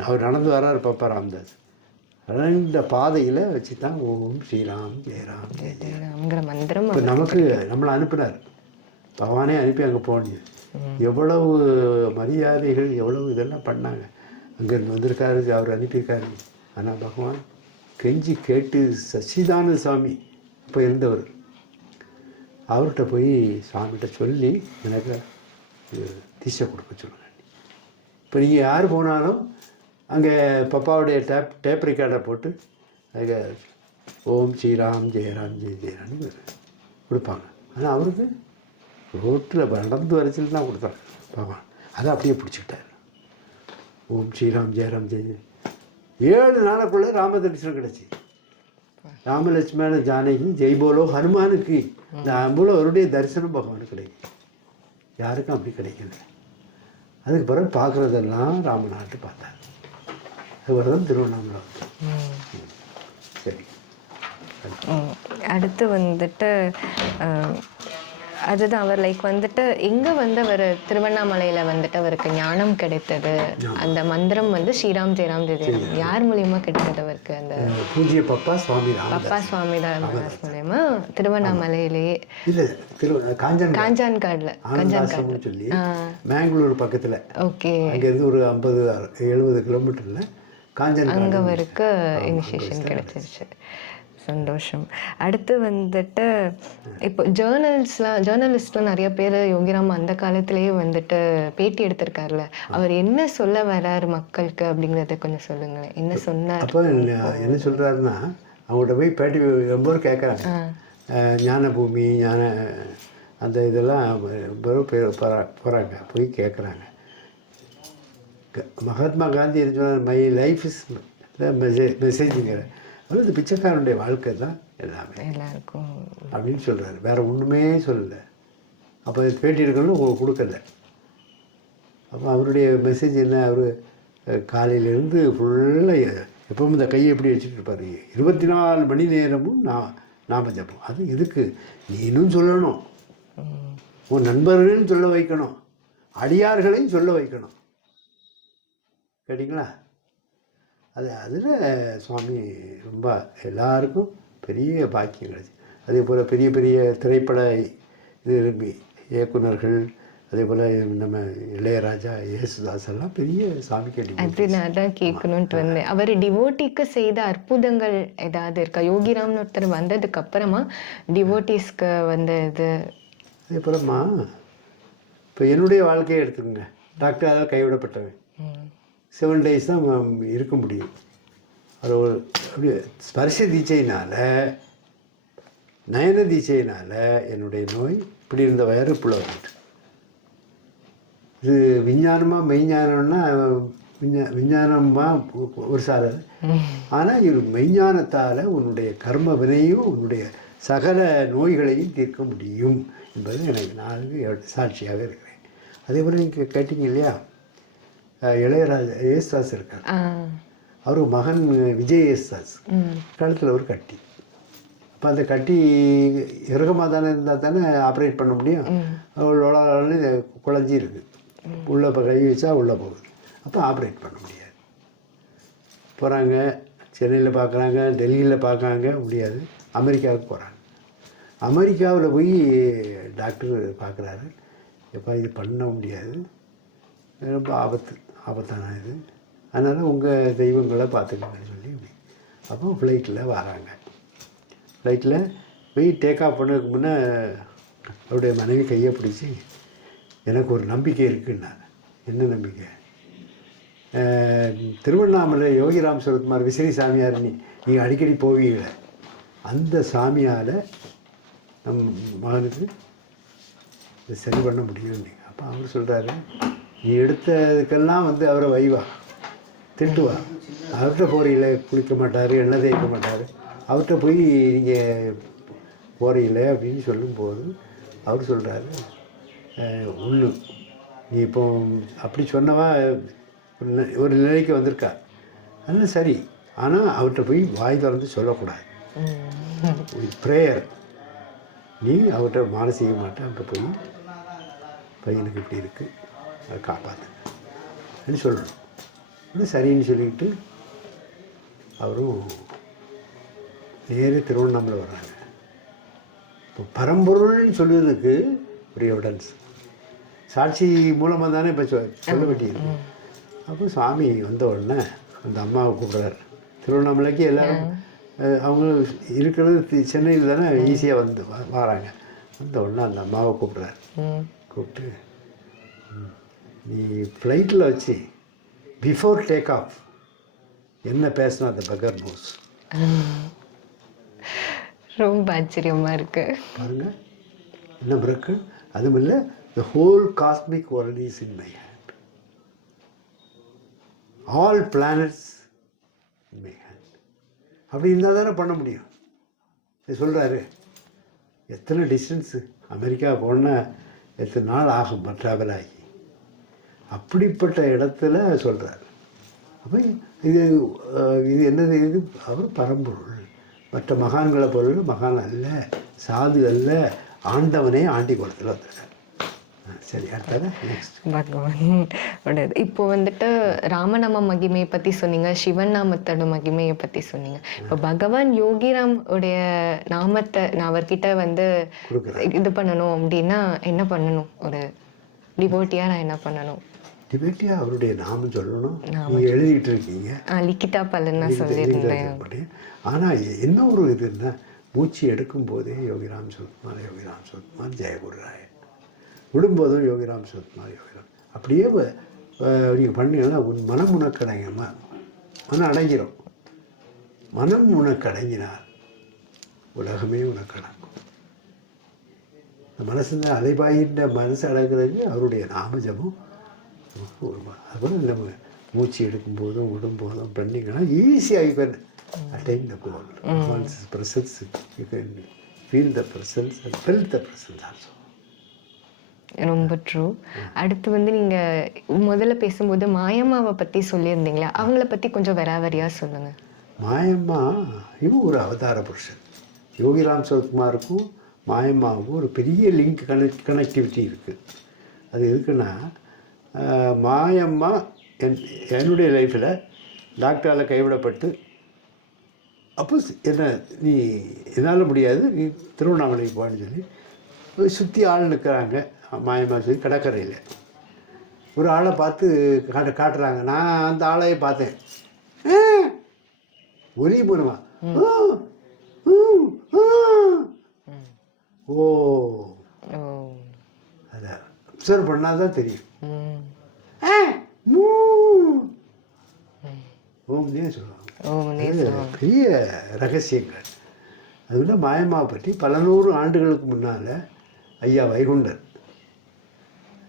அவர் நடந்து வர்றாரு பாப்பா ராமதாஸ். இந்த பாதையில் வச்சு தான் ஓம் ஸ்ரீராம் ஜெயராம் ஜெய ஜெயராம்ங்கிற மந்திரம் இப்போ நமக்கு நம்மளை அனுப்பினார். பகவானே அனுப்பி அங்கே போனீங்க. எவ்வளவு மரியாதைகள் எவ்வளவு இதெல்லாம் பண்ணாங்க. அங்கேருந்து வந்திருக்காரு, அவர் அனுப்பியிருக்காரு. ஆனால் பகவான் கெஞ்சி கேட்டு சச்சிதானந்த சுவாமி இப்போ இருந்தவர் அவர்கிட்ட போய் சுவாமிகிட்ட சொல்லி எனக்கு தீட்சை கொடுக்க சொல்லுங்க. இப்போ நீங்கள் யார் போனாலும் அங்கே பப்பாவுடைய டேப் ரெக்கார்டை போட்டு அங்கே ஓம் ஸ்ரீராம் ஜெயராம் ஜெய் ஜெயராம்னு கொடுப்பாங்க. ஆனால் அவருக்கு ரோட்டில் நடந்து வரைச்சில் தான் கொடுத்தாங்க பகவான். அதை அப்படியே பிடிச்சிக்கிட்டார். ஓம் ஸ்ரீராம் ஜெயராம் ஜெய் 7 நாளுக்குள்ளே ராம தரிசனம் கிடச்சி. ராமலட்சுமண ஜானகி ஜெய் போலோ ஹனுமானுக்கு இந்த போல அவருடைய தரிசனம் பகவானுக்கு கிடைக்கும். யாருக்கும் அப்படி கிடைக்கல. அதுக்கு பிறகு பார்க்குறதெல்லாம் ராமநாட்டு பார்த்தார். அதுக்கு தான் திருவண்ணாமலை வந்து. சரி, அடுத்து வந்துட்டு அதுதான் அவர் லைக் வந்துட்டு எங்கே வந்து அவர் திருவண்ணாமலையில் வந்துட்டு அவருக்கு ஞானம் கிடைத்தது. அந்த மந்திரம் வந்து ஸ்ரீராம் ஜெயராம் ஜெயராம் யார் மூலியமாக கிடைத்தது அவருக்கு? அந்த பூஜ்ய பப்பா சுவாமி ராமதாஸ் மூலியமா திருவண்ணாமலையிலேயே இல்லை காஞ்சான்காடில் சொல்லி மேங்களூர் பக்கத்தில். ஓகே, அங்கேருந்து ஒரு 50-70 கிலோமீட்டரில் காஞ்சன் அங்கே அவருக்கு இனிஷியேஷன் கிடைச்சிருச்சு. சந்தோஷம். அடுத்து வந்துட்டு இப்போ ஜேர்னலிஸ்ட்லாம் நிறைய பேர் யோகிராம் அந்த காலத்திலேயே வந்துட்டு பேட்டி எடுத்திருக்காருல்ல, அவர் என்ன சொல்ல வர்றாரு மக்களுக்கு அப்படிங்கிறத கொஞ்சம் சொல்லுங்களேன். என்ன சொன்னார்? அப்போ என்ன சொல்கிறாருன்னா, அவங்கள்ட்ட போய் பேட்டி ரொம்ப பேர் கேட்குறாங்க. ஞான பூமி ஞான அந்த இதெல்லாம் போகிறாங்க, போய் கேட்குறாங்க. மகாத்மா காந்தி என்ன சொன்னார்? மை லைஃப் இஸ் மெசேஜுங்கிற அது பிச்சைக்காரனுடைய வாழ்க்கை தான் எல்லாமே எல்லாருக்கும் அப்படின்னு சொல்கிறாரு. வேறு ஒன்றுமே சொல்லலை. அப்போ பேட்டி எடுக்கணும்னு உங்களுக்கு கொடுக்கல. அப்போ அவருடைய மெசேஜ் என்ன? அவர் காலையிலேருந்து ஃபுல்லாக எப்பவும் இந்த கையை எப்படி வச்சுட்டு இருப்பார். 24 மணி நேரமும் நாம ஜபம். அது எதுக்கு? நீனும் சொல்லணும், உன் நண்பர்களையும் சொல்ல வைக்கணும், அடியார்களையும் சொல்ல வைக்கணும். கேட்டிங்களா? அதில் சுவாமி ரொம்ப எல்லாருக்கும் பெரிய பாக்கியம் கிடைச்சி. அதே போல் பெரிய பெரிய திரைப்பட இது இயக்குனர்கள், அதே போல் நம்ம இளையராஜா, யேசுதாஸ் எல்லாம் பெரிய சாமிக்கு அது நான் தான் கேட்கணுன்ட்டு வந்தேன். அவர் டிவோட்டிக்கு செய்த அற்புதங்கள் ஏதாவது இருக்கா? யோகிராம்னு ஒருத்தர் வந்ததுக்கு அப்புறமா டிவோட்டிஸ்க்கு வந்த இது. அதே போலம்மா இப்போ என்னுடைய வாழ்க்கையை எடுத்துக்கோங்க. டாக்டர் அதாவது கைவிடப்பட்டவன். 7 days தான் இருக்க முடியும். அது ஒரு அப்படி ஸ்பர்ஷ தீட்சையினால், நயன தீட்சையினால் என்னுடைய நோய் இப்படி இருந்த வயறு புள்ள வந்துட்டு. இது விஞ்ஞானமாக மெய்ஞானம்னா விஞ்ஞானமாக ஒரு சாரல். ஆனால் இது மெய்ஞானத்தால் உன்னுடைய கர்ம வினையும் உன்னுடைய சகல நோய்களையும் தீர்க்க முடியும் என்பது எனக்கு நான் சாட்சியாக இருக்கிறேன். அதே போல் நீங்கள் கேட்டீங்க இல்லையா, இளையராஜா யேசுதாஸ் இருக்கார். அவர் மகன் விஜய் யேசுதாஸ் கழுத்தில் ஒரு கட்டி. அப்போ அந்த கட்டி இறுக்கமாக தானே இருந்தால் தானே ஆப்ரேட் பண்ண முடியும். அவளோட குழஞ்சி இருக்குது, உள்ளே இப்போ கை வச்சா உள்ளே போகுது. அப்போ ஆப்ரேட் பண்ண முடியாது. போகிறாங்க, சென்னையில் பார்க்குறாங்க, டெல்லியில் பார்க்குறாங்க, முடியாது. அமெரிக்காவுக்கு போகிறாங்க. அமெரிக்காவில் போய் டாக்டர் பார்க்குறாரு. எப்போ இது பண்ண முடியாது, ரொம்ப ஆபத்தான இது, அதனால் உங்கள் தெய்வங்களை பார்த்துக்கங்கன்னு சொல்லி அப்போ ஃப்ளைட்டில் வராங்க. ஃப்ளைட்டில் போய் டேக் ஆஃப் பண்ணதுக்கு முன்னே அவருடைய மனைவி கையை பிடிச்சி, எனக்கு ஒரு நம்பிக்கை இருக்குன்னாரு. என்ன நம்பிக்கை? திருவண்ணாமலை யோகிராம் சுரத்குமார் விசிறி சாமியார் நீங்கள் அடிக்கடி போவீங்களே, அந்த சாமியால் நம் மகனுக்கு சரி பண்ண முடியும். நீங்கள் அப்போ அவர் சொல்கிறாரு, நீ எடுத்ததுக்கெல்லாம் வந்து அவரை வைவா திட்டுவா, அவர்கிட்ட போகிறீங்களே குளிக்க மாட்டார், எண்ணெய் தேய்க்க மாட்டார், அவர்கிட்ட போய் நீங்கள் போகிறீங்களே அப்படின்னு சொல்லும்போது அவர் சொல்கிறாரு, ஒன்று நீ இப்போ அப்படி சொன்னவா ஒரு நிலைக்கு வந்திருக்கா, அதனால் சரி, ஆனால் அவர்கிட்ட போய் வாய் திறந்து சொல்லக்கூடாது, ப்ரேயர் நீ அவர்கிட்ட மானசீக மாட்டேன், அவர்கிட்ட போய் பையனுக்கு இப்படி இருக்குது அதை காப்பாற்று அப்படின்னு சொல்லணும். இன்னும் சரின்னு சொல்லிக்கிட்டு அவரும் நேரே திருவண்ணாமலை வர்றாங்க. இப்போ பரம்பொருள்னு சொல்லுவதுக்கு ஒரு எவிடன்ஸ் சாட்சி மூலமாக தானே இப்போ சொல்ல வேண்டியது. அப்போ சுவாமி வந்த உடனே அந்த அம்மாவை கூப்பிட்றாரு. திருவண்ணாமலைக்கு எல்லோரும் அவங்க இருக்கிறது சென்னையில் தானே ஈஸியாக வந்து வராங்க. வந்த உடனே அந்த அம்மாவை கூப்பிட்றாரு. கூப்பிட்டு நீ ஃப்ளைட்டில் வச்சு பிஃபோர் டேக் ஆஃப் என்ன பேசினா அந்த பகர் நோஸ். ரொம்ப ஆச்சரியமாக இருக்கு பாருங்க என்ன பிறகு. அதுவும் இல்லை, the whole cosmic world is in my hand, all planets in my hand. அப்படி இருந்தால் தானே பண்ண முடியும். இது சொல்கிறாரு. எத்தனை டிஸ்டன்ஸு அமெரிக்கா போனால் எத்தனை நாள் ஆகும் ட்ராவல் ஆகி, அப்படிப்பட்ட இடத்துல சொல்கிறார். அப்போ இது இது என்னது, இது அவர் பரம்பொருள், மற்ற மகான்களை பொருள் மகான் அல்ல, சாது அல்ல, ஆண்டவனே ஆண்டி குளத்தில் வந்துருக்கார். சரி, அடுத்தது நெக்ஸ்ட் பகவான். இப்போ வந்துட்டு ராமநாம மகிமையை பற்றி சொன்னீங்க, சிவன் நாமத்தோட மகிமையை பற்றி சொன்னீங்க. இப்போ பகவான் யோகிராம் உடைய நாமத்தை நான் அவர்கிட்ட வந்து இது பண்ணணும் அப்படின்னா என்ன பண்ணணும்? ஒரு டிவோட்டியாக நான் என்ன பண்ணணும்? டிபேட்டியாக அவருடைய நாமம் சொல்லணும். நீங்கள் எழுதிட்டு இருக்கீங்க, லிக்கிதா பலன்னா சொல்லியிருந்தேன். ஆனால் என்ன ஒரு இதுன்னா, மூச்சு எடுக்கும் போதே யோகிராம் சுரத்குமார், யோகிராம் சுரத்குமார், ஜெயகுருராய, விடும்போதும் யோகிராம் சுரத்குமார், யோகிராம். அப்படியே நீங்கள் பண்ணீங்கன்னா உன் மனம் உனக்கு அடங்கம்மா, மனம் அடங்கிடும். மனம் உனக்கு அடங்கினால் உலகமே உனக்கு அடங்கும். இந்த மனசு அலைபாயின்ற மனசு அடங்குறதுக்கு அவருடைய நாமஜமும் அதுபோல் நம்ம மூச்சு எடுக்கும்போதும் விடும்போதும் பண்ணிங்கன்னா ஈஸியாக you can attain the goal. Presence you can feel the presence and feel the presence also. ரொம்ப ட்ரூ. அடுத்து வந்து நீங்கள் முதல்ல பேசும்போது மாயம்மாவை பற்றி சொல்லியிருந்தீங்களா, அவங்கள பற்றி கொஞ்சம் வெராவரியாக சொல்லுங்கள். மாயம்மா இவன் ஒரு அவதார புருஷன். யோகிராம் சுரத்குமாருக்கும் மாயம்மாவுக்கும் ஒரு பெரிய லிங்க் கனெக்டிவிட்டி இருக்குது. அது எதுக்குன்னா, மாயம்மா என்னுடைய லைஃப்பில் டாக்டரால் கைவிடப்பட்டு, அப்போ என்ன நீ என்னால் முடியாது, நீ திருவண்ணாமலைக்கு போன்னு சொல்லி சுற்றி ஆள் நிற்கிறாங்க. மாயம்மா சொல்லி கடற்கரையில் ஒரு ஆளை பார்த்து காட்டுறாங்க. நான் அந்த ஆளையே பார்த்தேன். ஒரே மூலமா ஓ அதை அப்சர்வ் பண்ணால் தான் தெரியும். ஓம்னே சொல்லுவாங்க. பெரிய ரகசியங்கள். அதில் மாயம்மாவை பற்றி பல நூறு ஆண்டுகளுக்கு முன்னால் ஐயா வைகுண்டர்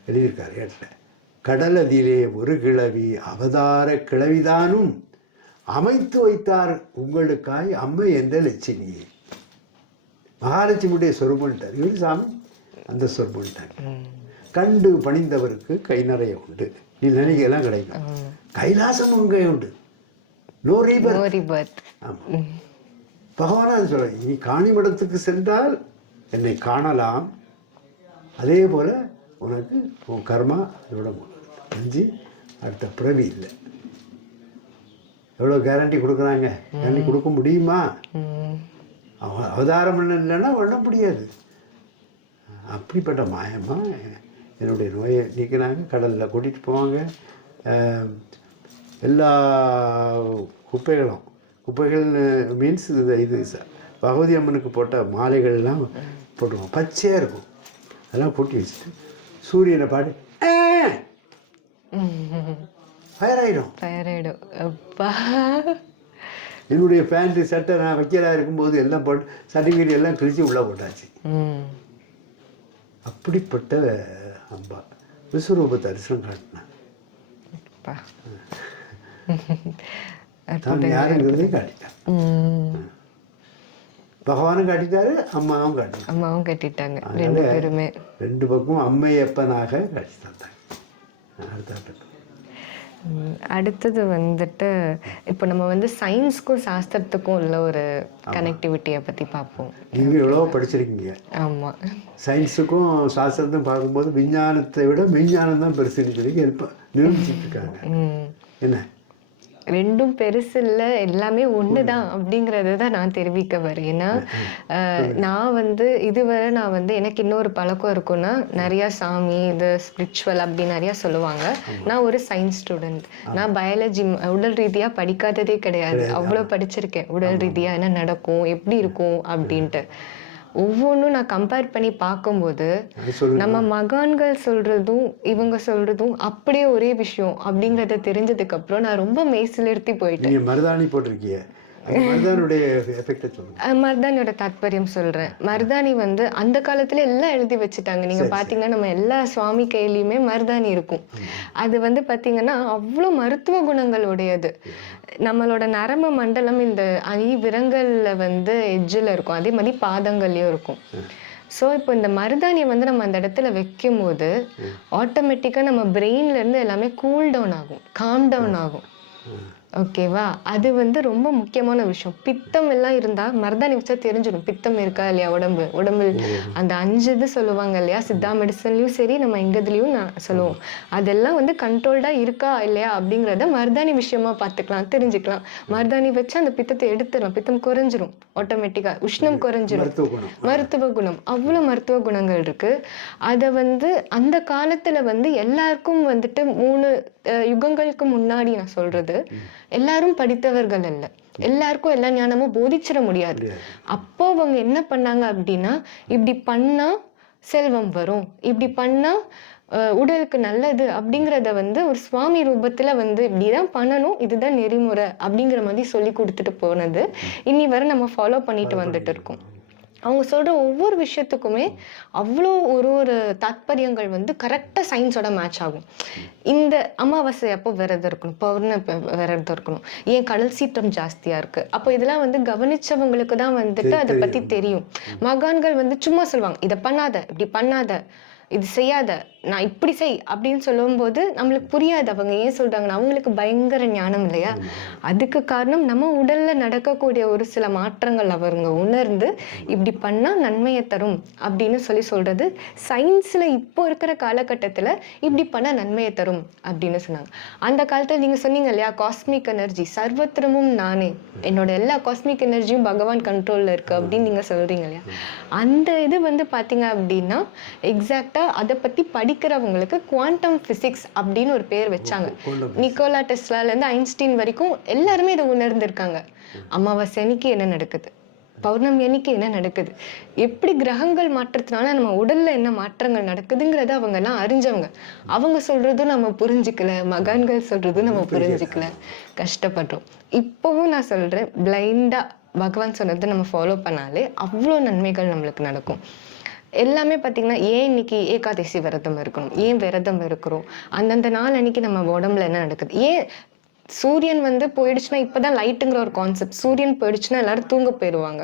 எழுதியிருக்கார். ஏட்டில் கடலதிலே ஒரு கிழவி அவதார கிழவிதானும் அமைத்து வைத்தார் உங்களுக்காய் அம்மை என்ற லட்சுமியை. மகாலட்சுமியுடைய சொருபன்ட்டார் இவர் சாமி, அந்த சொருபன்ட்டார். கண்டு பணிந்தவருக்கு கை நிறைய உண்டு, நீ நினைக்கலாம் கிடைக்கும். கைலாசம் அங்கே உண்டு, நோ ரீபர்த். ஆமாம், பகவானா அது சொல்ல. நீ காணிமடத்துக்கு சென்றால் என்னை காணலாம், அதே போல் உனக்கு உன் கர்மா அதோட முடிஞ்சு அடுத்த பிறவி இல்லை. எவ்வளோ கேரண்டி கொடுக்குறாங்க? கேரண்டி கொடுக்க முடியுமா? அவதாரம் பண்ண இல்லைன்னா பண்ண முடியாது. அப்படிப்பட்ட மாயம்மா என்னுடைய நோயை நீக்கினாங்க. கடலில் கூட்டிகிட்டு போவாங்க. எல்லா குப்பைகள் மீன்ஸ் இது பகவதி அம்மனுக்கு போட்ட மாலைகள்லாம் போட்டுருவோம், பச்சையாக இருக்கும். அதெல்லாம் கூட்டி வச்சுட்டு சூரியனை பாடி ஃபயர் ஆகிடும். அப்பா, என்னுடைய பேண்ட்டு சட்டை நான் வைக்கிறா இருக்கும்போது எல்லாம் போட்டு சர்டிஃபிகேட் எல்லாம் கிழிச்சு உள்ளே போட்டாச்சு. அப்படிப்பட்ட அம்பா. விஸ்வரூப தரிசனம் காட்டினார். அப்பா. தான் யாருங்கிறதையும் காட்டிட்டார். பகவானும் காட்டிட்டாரு, அம்மாவும் காட்டினார். அம்மாவும் கட்டிட்டாங்க ரெண்டு பேருமே. ரெண்டு பக்கம் அம்மையப்பனாக காட்சி தந்தாங்க. அடுத்தது வந்துட்டு இப்போ நம்ம வந்து சயின்ஸ்க்கும் சாஸ்திரத்துக்கும் உள்ள ஒரு கனெக்டிவிட்டியை பற்றி பார்ப்போம். நீங்கள் எவ்வளோ படிச்சிருக்கீங்க. ஆமாம். சயின்ஸுக்கும் சாஸ்திரத்தையும் பார்க்கும்போது விஞ்ஞானத்தை விட விஞ்ஞானம் தான் பெருசுன்னு சொல்லி நிரூபிச்சுட்டு இருக்காங்க. என்ன ரெண்டும் பெருசு இல்லை, எல்லாமே ஒன்று தான் அப்படிங்கிறது தான் நான் தெரிவிக்க வரேன். ஏன்னா நான் வந்து இதுவரை நான் வந்து எனக்கு இன்னொரு பழக்கம் இருக்குன்னா நிறையா சாமி இது ஸ்பிரிச்சுவல் அப்படி நிறையா சொல்லுவாங்க. நான் ஒரு சயின்ஸ் ஸ்டூடெண்ட். நான் பயாலஜி உடல் ரீதியாக படிக்காததே கிடையாது. அவ்வளோ படிச்சிருக்கேன் உடல் ரீதியாக என்ன நடக்கும் எப்படி இருக்கும் அப்படின்ட்டு. ஒவ்வொன்றும் நான் கம்பேர் பண்ணி பார்க்கும்போது நம்ம மகான்கள் சொல்றதும் இவங்க சொல்றதும் அப்படியே ஒரே விஷயம் அப்படிங்கறத தெரிஞ்சதுக்கு அப்புறம் நான் ரொம்ப மெய்சிலிருத்தி போயிட்டேன். மருதாணி போட்டிருக்கீங்க, மருதாணியோட தாத்பரியம் சொல்றேன். மருதாணி வந்து அந்த காலத்துல எல்லாம் எழுதி வச்சுட்டாங்க. நீங்க பாத்தீங்கன்னா நம்ம எல்லா சுவாமி கையிலயுமே மருதாணி இருக்கும். அது வந்து பாத்தீங்கன்னா அவ்வளோ மருத்துவ குணங்கள் உடையது. நம்மளோட நரம்பு மண்டலம் இந்த விரங்கள்ல வந்து எட்ஜில் இருக்கும், அதே மாதிரி பாதங்கள்லயும் இருக்கும். ஸோ இப்போ இந்த மருதாணியை வந்து நம்ம அந்த இடத்துல வைக்கும் போது ஆட்டோமேட்டிக்காக நம்ம பிரெயின்ல இருந்து எல்லாமே கூல் டவுன் ஆகும், காம் டவுன் ஆகும். ஓகேவா? அது வந்து ரொம்ப முக்கியமான விஷயம். பித்தம் எல்லாம் இருந்தால் மருதாணி வச்சா தெரிஞ்சிடும் பித்தம் இருக்கா இல்லையா. உடம்பு அந்த 5 இது சொல்லுவாங்க இல்லையா, சித்தா மெடிசன்லையும் சரி நம்ம எங்கதுலையும் நான் சொல்லுவோம். அதெல்லாம் வந்து கண்ட்ரோல்டாக இருக்கா இல்லையா அப்படிங்கிறத மருதாணி விஷயமா பார்த்துக்கலாம், தெரிஞ்சுக்கலாம். மருதாணி வச்சா அந்த பித்தத்தை எடுத்துடலாம், பித்தம் குறைஞ்சிரும் ஆட்டோமேட்டிக்காக, உஷ்ணம் குறைஞ்சிரும். மருத்துவ குணம், அவ்வளோ மருத்துவ குணங்கள் இருக்கு. அதை வந்து அந்த காலத்துல வந்து எல்லாருக்கும் வந்துட்டு 3 யுகங்களுக்கு முன்னாடி நான் சொல்றது, எல்லாரும் படித்தவர்கள் அல்ல, எல்லாருக்கும் எல்லா ஞானமும் போதிச்சிட முடியாது. அப்போ அவங்க என்ன பண்ணாங்க அப்படின்னா, இப்படி பண்ணா செல்வம் வரும், இப்படி பண்ணா உடலுக்கு நல்லது அப்படிங்கிறத வந்து ஒரு சுவாமி ரூபத்துல வந்து இப்படிதான் பண்ணணும், இதுதான் நெறிமுறை அப்படிங்கிற மாதிரி சொல்லி கொடுத்துட்டு போனது இன்னி வரை நம்ம ஃபாலோ பண்ணிட்டு வந்துட்டு இருக்கோம். அவங்க சொல்ற ஒவ்வொரு விஷயத்துக்குமே அவ்வளோ ஒரு தாத்பரியங்கள் வந்து கரெக்டாக சயின்ஸோட மேட்ச் ஆகும். இந்த அமாவாசை அப்போ விரதம் இருக்கணும், பௌர்ணமி விரதம் இருக்கணும், ஏன் கடல் சீற்றம் ஜாஸ்தியாக இருக்கு, அப்போ இதெல்லாம் வந்து கவனிச்சவங்களுக்கு தான் வந்துட்டு அதை பற்றி தெரியும். மகான்கள் வந்து சும்மா சொல்லுவாங்க, இதை பண்ணாத, இப்படி பண்ணாத, இது செய்யாத, நான் இப்படி செய் அப்படின்னு சொல்லும்போது நம்மளுக்கு புரியாது அவங்க ஏன் சொல்றாங்கன்னு. அவங்களுக்கு பயங்கர ஞானம் இல்லையா. அதுக்கு காரணம் நம்ம உடல்ல நடக்கக்கூடிய ஒரு சில மாற்றங்கள் அவங்க உணர்ந்து இப்படி பண்ணா நன்மையை தரும் அப்படின்னு சொல்றது. சயின்ஸ்ல இப்போ இருக்கிற காலகட்டத்துல இப்படி பண்ணா நன்மையை தரும் அப்படின்னு சொன்னாங்க. அந்த காலத்துல நீங்க சொன்னீங்க இல்லையா, காஸ்மிக் எனர்ஜி சர்வத்திரமும் நானே, என்னோட எல்லா காஸ்மிக் எனர்ஜியும் பகவான் கண்ட்ரோல்ல இருக்கு அப்படின்னு நீங்க சொல்றீங்க இல்லையா. அந்த இது வந்து பாத்தீங்க அப்படின்னா எக்ஸாக்டா அதை பத்தி படிக்கிறவங்களுக்கு குவாண்டம் பிசிக்ஸ் அப்படின்னு ஒரு பேர் வச்சாங்க. நிக்கோலா டெஸ்லால இருந்து ஐன்ஸ்டீன் வரைக்கும் எல்லாருமே இதை உணர்ந்திருக்காங்க. அமாவாசை அன்னைக்கு என்ன நடக்குது, பௌர்ணமி அன்னைக்கு என்ன நடக்குது, எப்படி கிரகங்கள் மாற்றத்தினால நம்ம உடல்ல என்ன மாற்றங்கள் நடக்குதுங்கிறத அவங்க எல்லாம் அறிஞ்சவங்க. அவங்க சொல்றதும் நம்ம புரிஞ்சுக்கல, மகான்கள் சொல்றதும் நம்ம புரிஞ்சுக்கல, கஷ்டப்படுறோம். இப்பவும் நான் சொல்றேன், பிளைண்டா பகவான் சொன்னதை நம்ம ஃபாலோ பண்ணாலே அவ்வளோ நன்மைகள் நம்மளுக்கு நடக்கும். எல்லாமே பார்த்தீங்கன்னா, ஏன் இன்னைக்கு ஏகாதசி விரதம் இருக்கணும், ஏன் விரதம் இருக்கிறோம், அந்தந்த நாள் அன்னைக்கு நம்ம உடம்புல என்ன நடக்குது, ஏன் சூரியன் வந்து போயிடுச்சுன்னா, இப்போதான் லைட்டுங்கிற ஒரு கான்செப்ட், சூரியன் போயிடுச்சுன்னா எல்லாரும் தூங்க போயிடுவாங்க.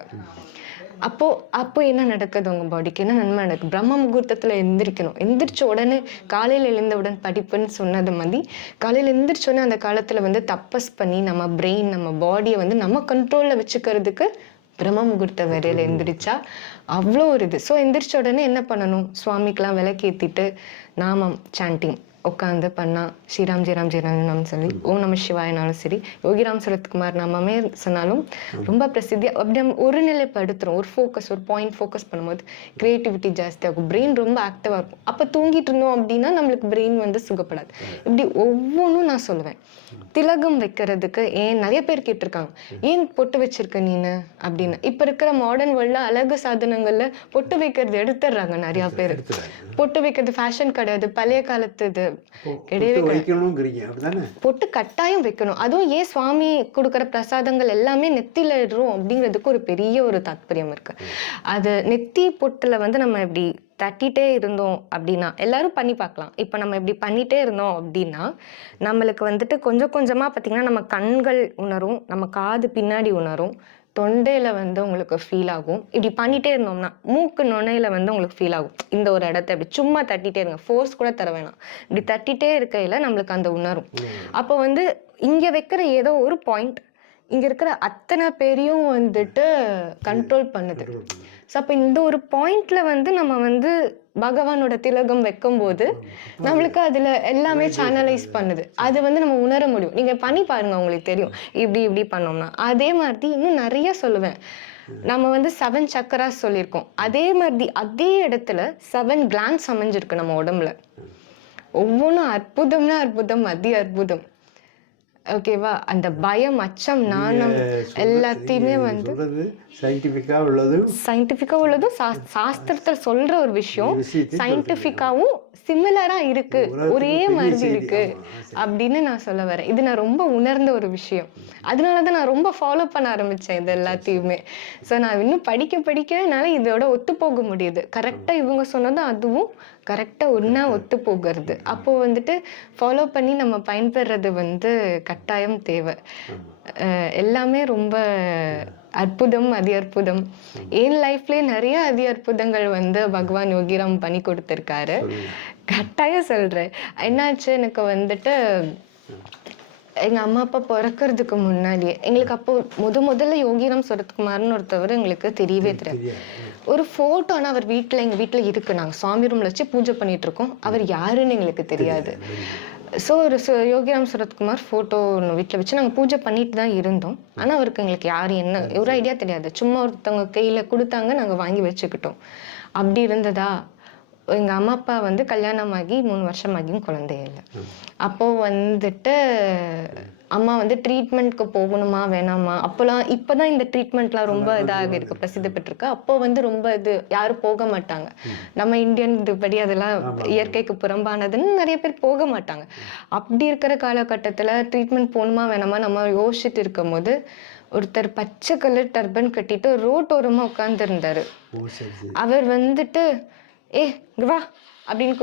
அப்போ என்ன நடக்குது, உங்க பாடிக்கு என்ன நன்மை நடக்குது, பிரம்ம முகூர்த்தத்துல எந்திரிக்கணும், எந்திரிச்ச உடனே காலையில எழுந்தவுடன் படிப்புன்னு சொன்னது மாதிரி காலையில எந்திரிச்ச உடனே அந்த காலத்துல வந்து தப்பஸ் பண்ணி நம்ம பிரெயின் நம்ம பாடியை வந்து நம்ம கண்ட்ரோல்ல வச்சுக்கிறதுக்கு பிரம்ம முகூர்த்த வேலையில எந்திரிச்சா அவ்வளோ ஒரு இது. ஸோ எந்திரிச்ச உடனே என்ன பண்ணணும், சுவாமிக்கெல்லாம் விளக்கேற்றிட்டு நாமம் சாண்டிங் உட்காந்து பண்ணால், ஸ்ரீராம் ஜெயராம் ஜெயராம் சொல்லி ஓம் நம சிவாயனாலும் சரி, யோகிராம் சரத்குமார் நாமமே சொன்னாலும் ரொம்ப பிரசித்தியாக அப்படி நம்ம ஒரு நிலைப்படுத்துகிறோம். ஒரு ஃபோக்கஸ், ஒரு பாயிண்ட் ஃபோக்கஸ் பண்ணும்போது கிரியேட்டிவிட்டி ஜாஸ்தியாகும், பிரெயின் ரொம்ப ஆக்டிவாக இருக்கும். அப்போ தூங்கிட்டு இருந்தோம் அப்படின்னா நம்மளுக்கு பிரெயின் வந்து சுகப்படாது. இப்படி ஒவ்வொன்றும் நான் சொல்லுவேன். திலகம் வைக்கிறதுக்கு ஏன் நிறைய பேர் கேட்டிருக்காங்க, ஏன் பொட்டு வச்சிருக்க நீனு அப்படின்னு. இப்போ இருக்கிற மாடர்ன் வேர்ல்ட்ல அழகு சாதனங்கள்ல பொட்டு வைக்கிறது எடுத்துடுறாங்க நிறைய பேர். பொட்டு வைக்கிறது ஃபேஷன் கிடையாது, பழைய காலத்து இது கிடையவே. பொட்டு கட்டாயம் வைக்கணும். அதுவும் ஏன் சுவாமி கொடுக்குற பிரசாதங்கள் எல்லாமே நெத்தில இடுறோம் அப்படிங்கிறதுக்கு ஒரு பெரிய ஒரு தாத்பரியம் இருக்கு. அது நெத்தி பொட்டுல வந்து நம்ம இப்படி தட்டிகிட்டே இருந்தோம் அப்படின்னா, எல்லாரும் பண்ணி பார்க்கலாம். இப்போ நம்ம இப்படி பண்ணிகிட்டே இருந்தோம் அப்படின்னா, நம்மளுக்கு வந்துட்டு கொஞ்சம் கொஞ்சமாக பார்த்திங்கன்னா நம்ம கண்கள் உணரும், நம்ம காது பின்னாடி உணரும், தொண்டையில் வந்து உங்களுக்கு ஃபீல் ஆகும். இப்படி பண்ணிகிட்டே இருந்தோம்னா மூக்கு நுனையில் வந்து உங்களுக்கு ஃபீல் ஆகும். இந்த ஒரு இடத்த இப்படி சும்மா தட்டிகிட்டே இருங்க, ஃபோர்ஸ் கூட தர வேணாம். இப்படி தட்டிகிட்டே இருக்கையில் நம்மளுக்கு அந்த உணரும். அப்போ வந்து இங்கே வைக்கிற ஏதோ ஒரு பாயிண்ட் இங்கே இருக்கிற அத்தனை பேரையும் வந்துட்டு கண்ட்ரோல் பண்ணுது. ஸோ அப்போ இந்த ஒரு பாயிண்ட்ல வந்து நம்ம வந்து பகவானோட திலகம் வைக்கும்போது நம்மளுக்கு அதில் எல்லாமே சேனலைஸ் பண்ணுது. அது வந்து நம்ம உணர முடியும். நீங்கள் பண்ணி பாருங்கள், உங்களுக்கு தெரியும். இப்படி இப்படி பண்ணோம்னா அதே மாதிரி இன்னும் நிறைய சொல்லுவேன். நம்ம வந்து 7 சக்கராஸ் சொல்லியிருக்கோம். அதே மாதிரி அதே இடத்துல 7 கிளான்ஸ் அமைஞ்சிருக்கு நம்ம உடம்புல. ஒவ்வொன்றும் அற்புதம்னா அற்புதம், அதி அற்புதம். ஓகேவா? அந்த பயம், அச்சம், நாணம் எல்லாத்தையுமே வந்து சயின்டிஃபிக்காக உள்ளதும் சாஸ்திரத்தில் சொல்ற ஒரு விஷயம் சயின்டிஃபிக்காவும் சிமிலரா இருக்கு, ஒரே மாதிரி இருக்கு அப்படின்னு நான் சொல்ல வரேன். இது நான் ரொம்ப உணர்ந்த ஒரு விஷயம். அதனாலதான் நான் ரொம்ப ஃபாலோ பண்ண ஆரம்பிச்சேன் இது எல்லாத்தையுமே. ஸோ நான் இன்னும் படிக்க என்னால இதோட ஒத்து போக முடியுது. கரெக்டா இவங்க சொன்னதும் அதுவும் கரெக்டா ஒன்னா ஒத்து போகிறது. அப்போ வந்துட்டு ஃபாலோ பண்ணி நம்ம பயன்பெறது வந்து கட்டாயம் தேவை. எல்லாமே ரொம்ப அற்புதம், அதி அற்புதம். என் லைஃப்லயே நிறைய அதி அற்புதங்கள் வந்து பகவான் யோகிராம் பண்ணி கொடுத்துருக்காரு. கட்டாயம் சொல்றேன். என்னாச்சு, எனக்கு வந்துட்டு எங்க அம்மா அப்பா பிறக்கிறதுக்கு முன்னாடியே எங்களுக்கு அப்போ முதல்ல யோகிராம் சரத்குமார்னு ஒருத்தவர் எங்களுக்கு தெரியவே தெரியாது. ஒரு ஃபோட்டோ ஆனால் அவர் எங்கள் வீட்டில் இருக்கு. நாங்கள் சுவாமி ரூம்ல வச்சு பூஜை பண்ணிட்டு இருக்கோம். அவர் யாருன்னு எங்களுக்கு தெரியாது. ஸோ ஒரு யோகிராம் சரத்குமார் ஃபோட்டோ ஒன்று வீட்டில் வச்சு நாங்கள் பூஜை பண்ணிட்டு தான் இருந்தோம். ஆனால் அவருக்கு எங்களுக்கு யார் என்ன ஒரு ஐடியா தெரியாது. சும்மா ஒருத்தவங்க கையில் கொடுத்தாங்க, நாங்கள் வாங்கி வச்சுக்கிட்டோம். அப்படி இருந்ததா. எங்கள் அம்மா அப்பா வந்து கல்யாணமாகி 3 வருஷமாகியும் குழந்தைய இல்லை. அப்போது வந்துட்டு அம்மா வந்து ட்ரீட்மெண்ட்க்கு போகணுமா வேணாமா, அப்போலாம் இப்போ தான் இந்த ட்ரீட்மெண்ட்லாம் ரொம்ப இதாக இருக்குது, பிரசித்தி பெற்றிருக்கு. அப்போ வந்து ரொம்ப இது யாரும் போக மாட்டாங்க. நம்ம இந்தியன் இதுபடி அதெல்லாம் இயற்கைக்கு புறம்பானதுன்னு நிறைய பேர் போக மாட்டாங்க. அப்படி இருக்கிற காலகட்டத்தில் ட்ரீட்மெண்ட் போகணுமா வேணாமா நம்ம யோசிச்சுட்டு இருக்கும் போது ஒருத்தர் பச்சை கலர் டர்பன் கட்டிட்டு ரோட்டோரமாக உட்காந்துருந்தாரு. அவர் வந்துட்டு இங்க வா அப்படின்னு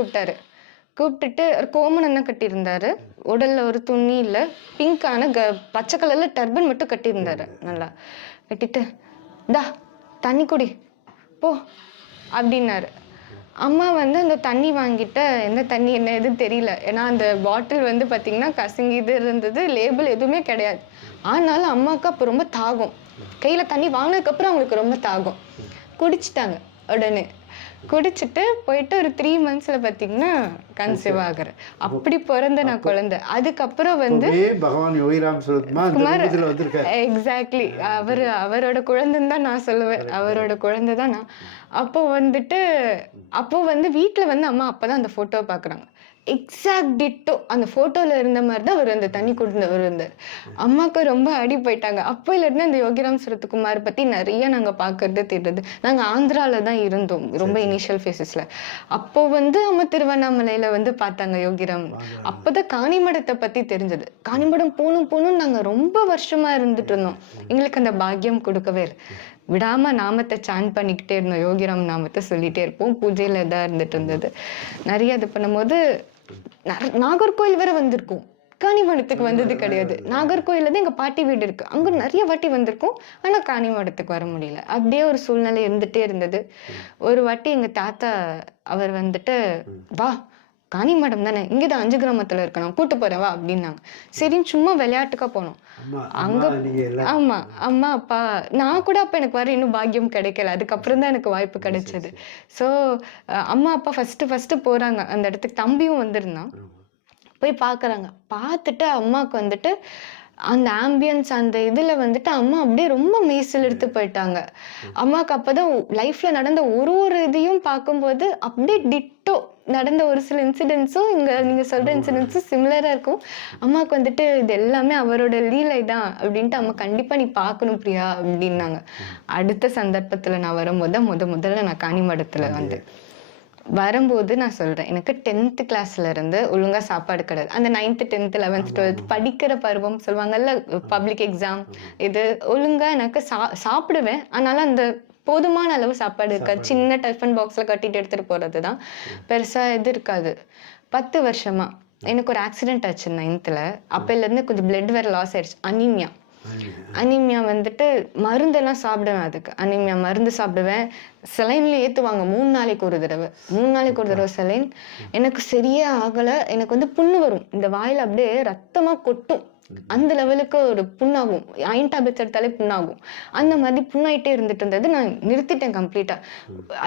கூப்பிட்டுட்டு ஒரு கோமணம் தான் கட்டியிருந்தாரு. உடல்ல ஒரு துணி இல்லை, பிங்கான பச்சை கலர்ல டர்பன் மட்டும் கட்டியிருந்தாரு. நல்லா கட்டிட்டு டா தண்ணி குடி போ அப்படின்னாரு. அம்மா வந்து அந்த தண்ணி வாங்கிட்ட, எந்த தண்ணி என்ன எதுன்னு தெரியல. ஏன்னா அந்த பாட்டில் வந்து பார்த்தீங்கன்னா கசங்கி இது இருந்தது, லேபிள் எதுவுமே கிடையாது. ஆனாலும் அம்மாவுக்கு அப்போ ரொம்ப தாகம். கையில் தண்ணி வாங்கினதுக்கப்புறம் அவங்களுக்கு ரொம்ப தாகம். குடிச்சிட்டாங்க. உடனே குடிச்சிட்டு போயிட்டு ஒரு 3 monthsல பார்த்தீங்கன்னா கன்சீவ் ஆகுறேன். அப்படி பிறந்த நான் குழந்தை. அதுக்கப்புறம் வந்து பகவான் யோகிராம் சரத்குமார் எக்ஸாக்ட்லி அவரோட குழந்தைன்னு தான் நான் சொல்லுவேன். அவரோட குழந்தை தான் நான். அப்போ வந்து வீட்டில் வந்து அம்மா அப்பதான் அந்த ஃபோட்டோவை பார்க்குறாங்க. எக்ஸாக்ட் டிட்டோ அந்த ஃபோட்டோவில் இருந்த மாதிரி தான் அவர் அந்த தண்ணி கொடுத்தவர் இருந்தார். அம்மாவுக்கு ரொம்ப அடி போயிட்டாங்க. அப்போலேருந்து அந்த யோகிராம் சரத்குமார் பற்றி நிறைய நாங்கள் பார்க்கறது தெரியுது. நாங்கள் ஆந்திராவில் தான் இருந்தோம் ரொம்ப இனிஷியல் ஃபேஸஸில். அப்போ வந்து அம்மா திருவண்ணாமலையில் வந்து பார்த்தாங்க யோகிராம். அப்போ தான் காணிமடத்தை பற்றி தெரிஞ்சது. காணிமடம் போகணும்னு நாங்கள் ரொம்ப வருஷமாக இருந்துட்டு இருந்தோம். எங்களுக்கு அந்த பாக்கியம் கொடுக்கவே இல்லை. விடாமல் நாமத்தை சாண்ட் பண்ணிக்கிட்டே இருந்தோம். யோகிராம் நாமத்தை சொல்லிகிட்டே இருப்போம். பூஜையில் இதாக இருந்துட்டு இருந்தது. நிறைய இது பண்ணும்போது நாகர்கோயில் வேற வந்திருக்கும். காணிமடத்துக்கு வந்தது கிடையாது. நாகர்கோயில தான் எங்க பாட்டி வீடு இருக்கு. அங்க நிறைய வாட்டி வந்திருக்கும். ஆனா காணிமடத்துக்கு வர முடியல. அப்படியே ஒரு சூழ்நிலை இருந்துட்டே இருந்தது. ஒரு வாட்டி எங்க தாத்தா அவர் வந்துட்டு வா காணிமடம் தானே, இங்கதான் 5 கிராமத்துல இருக்கணும், கூட்டு போறேன் வா அப்படின்னாங்க. சரின்னு சும்மா விளையாட்டுக்கா போனோம். அங்க ஆமா அம்மா அப்பா நான் கூட அப்ப எனக்கு வர இன்னும் பாக்கியம் கிடைக்கல. அதுக்கப்புறம் தான் எனக்கு வாய்ப்பு கிடைச்சது. ஸோ அம்மா அப்பா ஃபர்ஸ்ட் போறாங்க அந்த இடத்துக்கு. தம்பியும் வந்திருந்தான். போய் பார்க்குறாங்க. பார்த்துட்டு அம்மாவுக்கு வந்துட்டு அந்த ஆம்பியன்ஸ் அந்த இதில் வந்துட்டு அம்மா அப்படியே ரொம்ப மெய்சில் எடுத்து போயிட்டாங்க. அம்மாவுக்கு அப்போ தான் லைஃப்பில் நடந்த ஒரு இதையும் பார்க்கும்போது அப்படியே டிட்டோ நடந்த ஒரு சில இன்சிடென்ட்ஸும் இங்கே நீங்கள் சொல்கிற இன்சிடென்ட்ஸும் சிமிலராக இருக்கும். அம்மாவுக்கு வந்துட்டு இது எல்லாமே அவரோட லீலை தான் அப்படின்ட்டு அம்மா கண்டிப்பாக நீ பார்க்கணும் பிரியா அப்படின்னாங்க. அடுத்த சந்தர்ப்பத்தில் நான் வரும்போது முதல்ல நான் காணிமடத்தில் வந்தேன். வரும்போது நான் சொல்கிறேன், எனக்கு 10th கிளாஸ்ல இருந்து ஒழுங்காக சாப்பாடு கிடையாது. அந்த 9th 10th 11th 12th படிக்கிற பருவம் சொல்லுவாங்கல்ல, பப்ளிக் எக்ஸாம் இது ஒழுங்காக எனக்கு சாப்பிடுவேன். ஆனாலும் அந்த போதுமான அளவு சாப்பாடு இருக்காது. சின்ன டிஃபன் பாக்ஸில் கட்டிட்டு எடுத்துகிட்டு போகிறது தான், பெருசாக இது இருக்காது. 10 வருஷமா எனக்கு ஒரு ஆக்சிடென்ட் ஆச்சு 9th. அப்போலேருந்து கொஞ்சம் பிளட் வேறு லாஸ் ஆயிடுச்சு. அனீமியா வந்துட்டு மருந்தெல்லாம் சாப்பிடுவேன். அதுக்கு அனீமியா மருந்து சாப்பிடுவேன். செலைன்ல ஏற்றுவாங்க 3 நாளைக்கு ஒரு தடவை செலைன். எனக்கு சரியே ஆகலை. எனக்கு வந்து புண்ணு வரும், இந்த வாயில் அப்படியே ரத்தமாக கொட்டும். அந்த லெவலுக்கு ஒரு புண்ணாகும். அயன் டேப்லெட்ஸ் எடுத்தாலே புண்ணாகும். அந்த மாதிரி புண்ணாயிட்டே இருந்துட்டு இருந்தது. நான் நிறுத்திட்டேன் கம்ப்ளீட்டாக.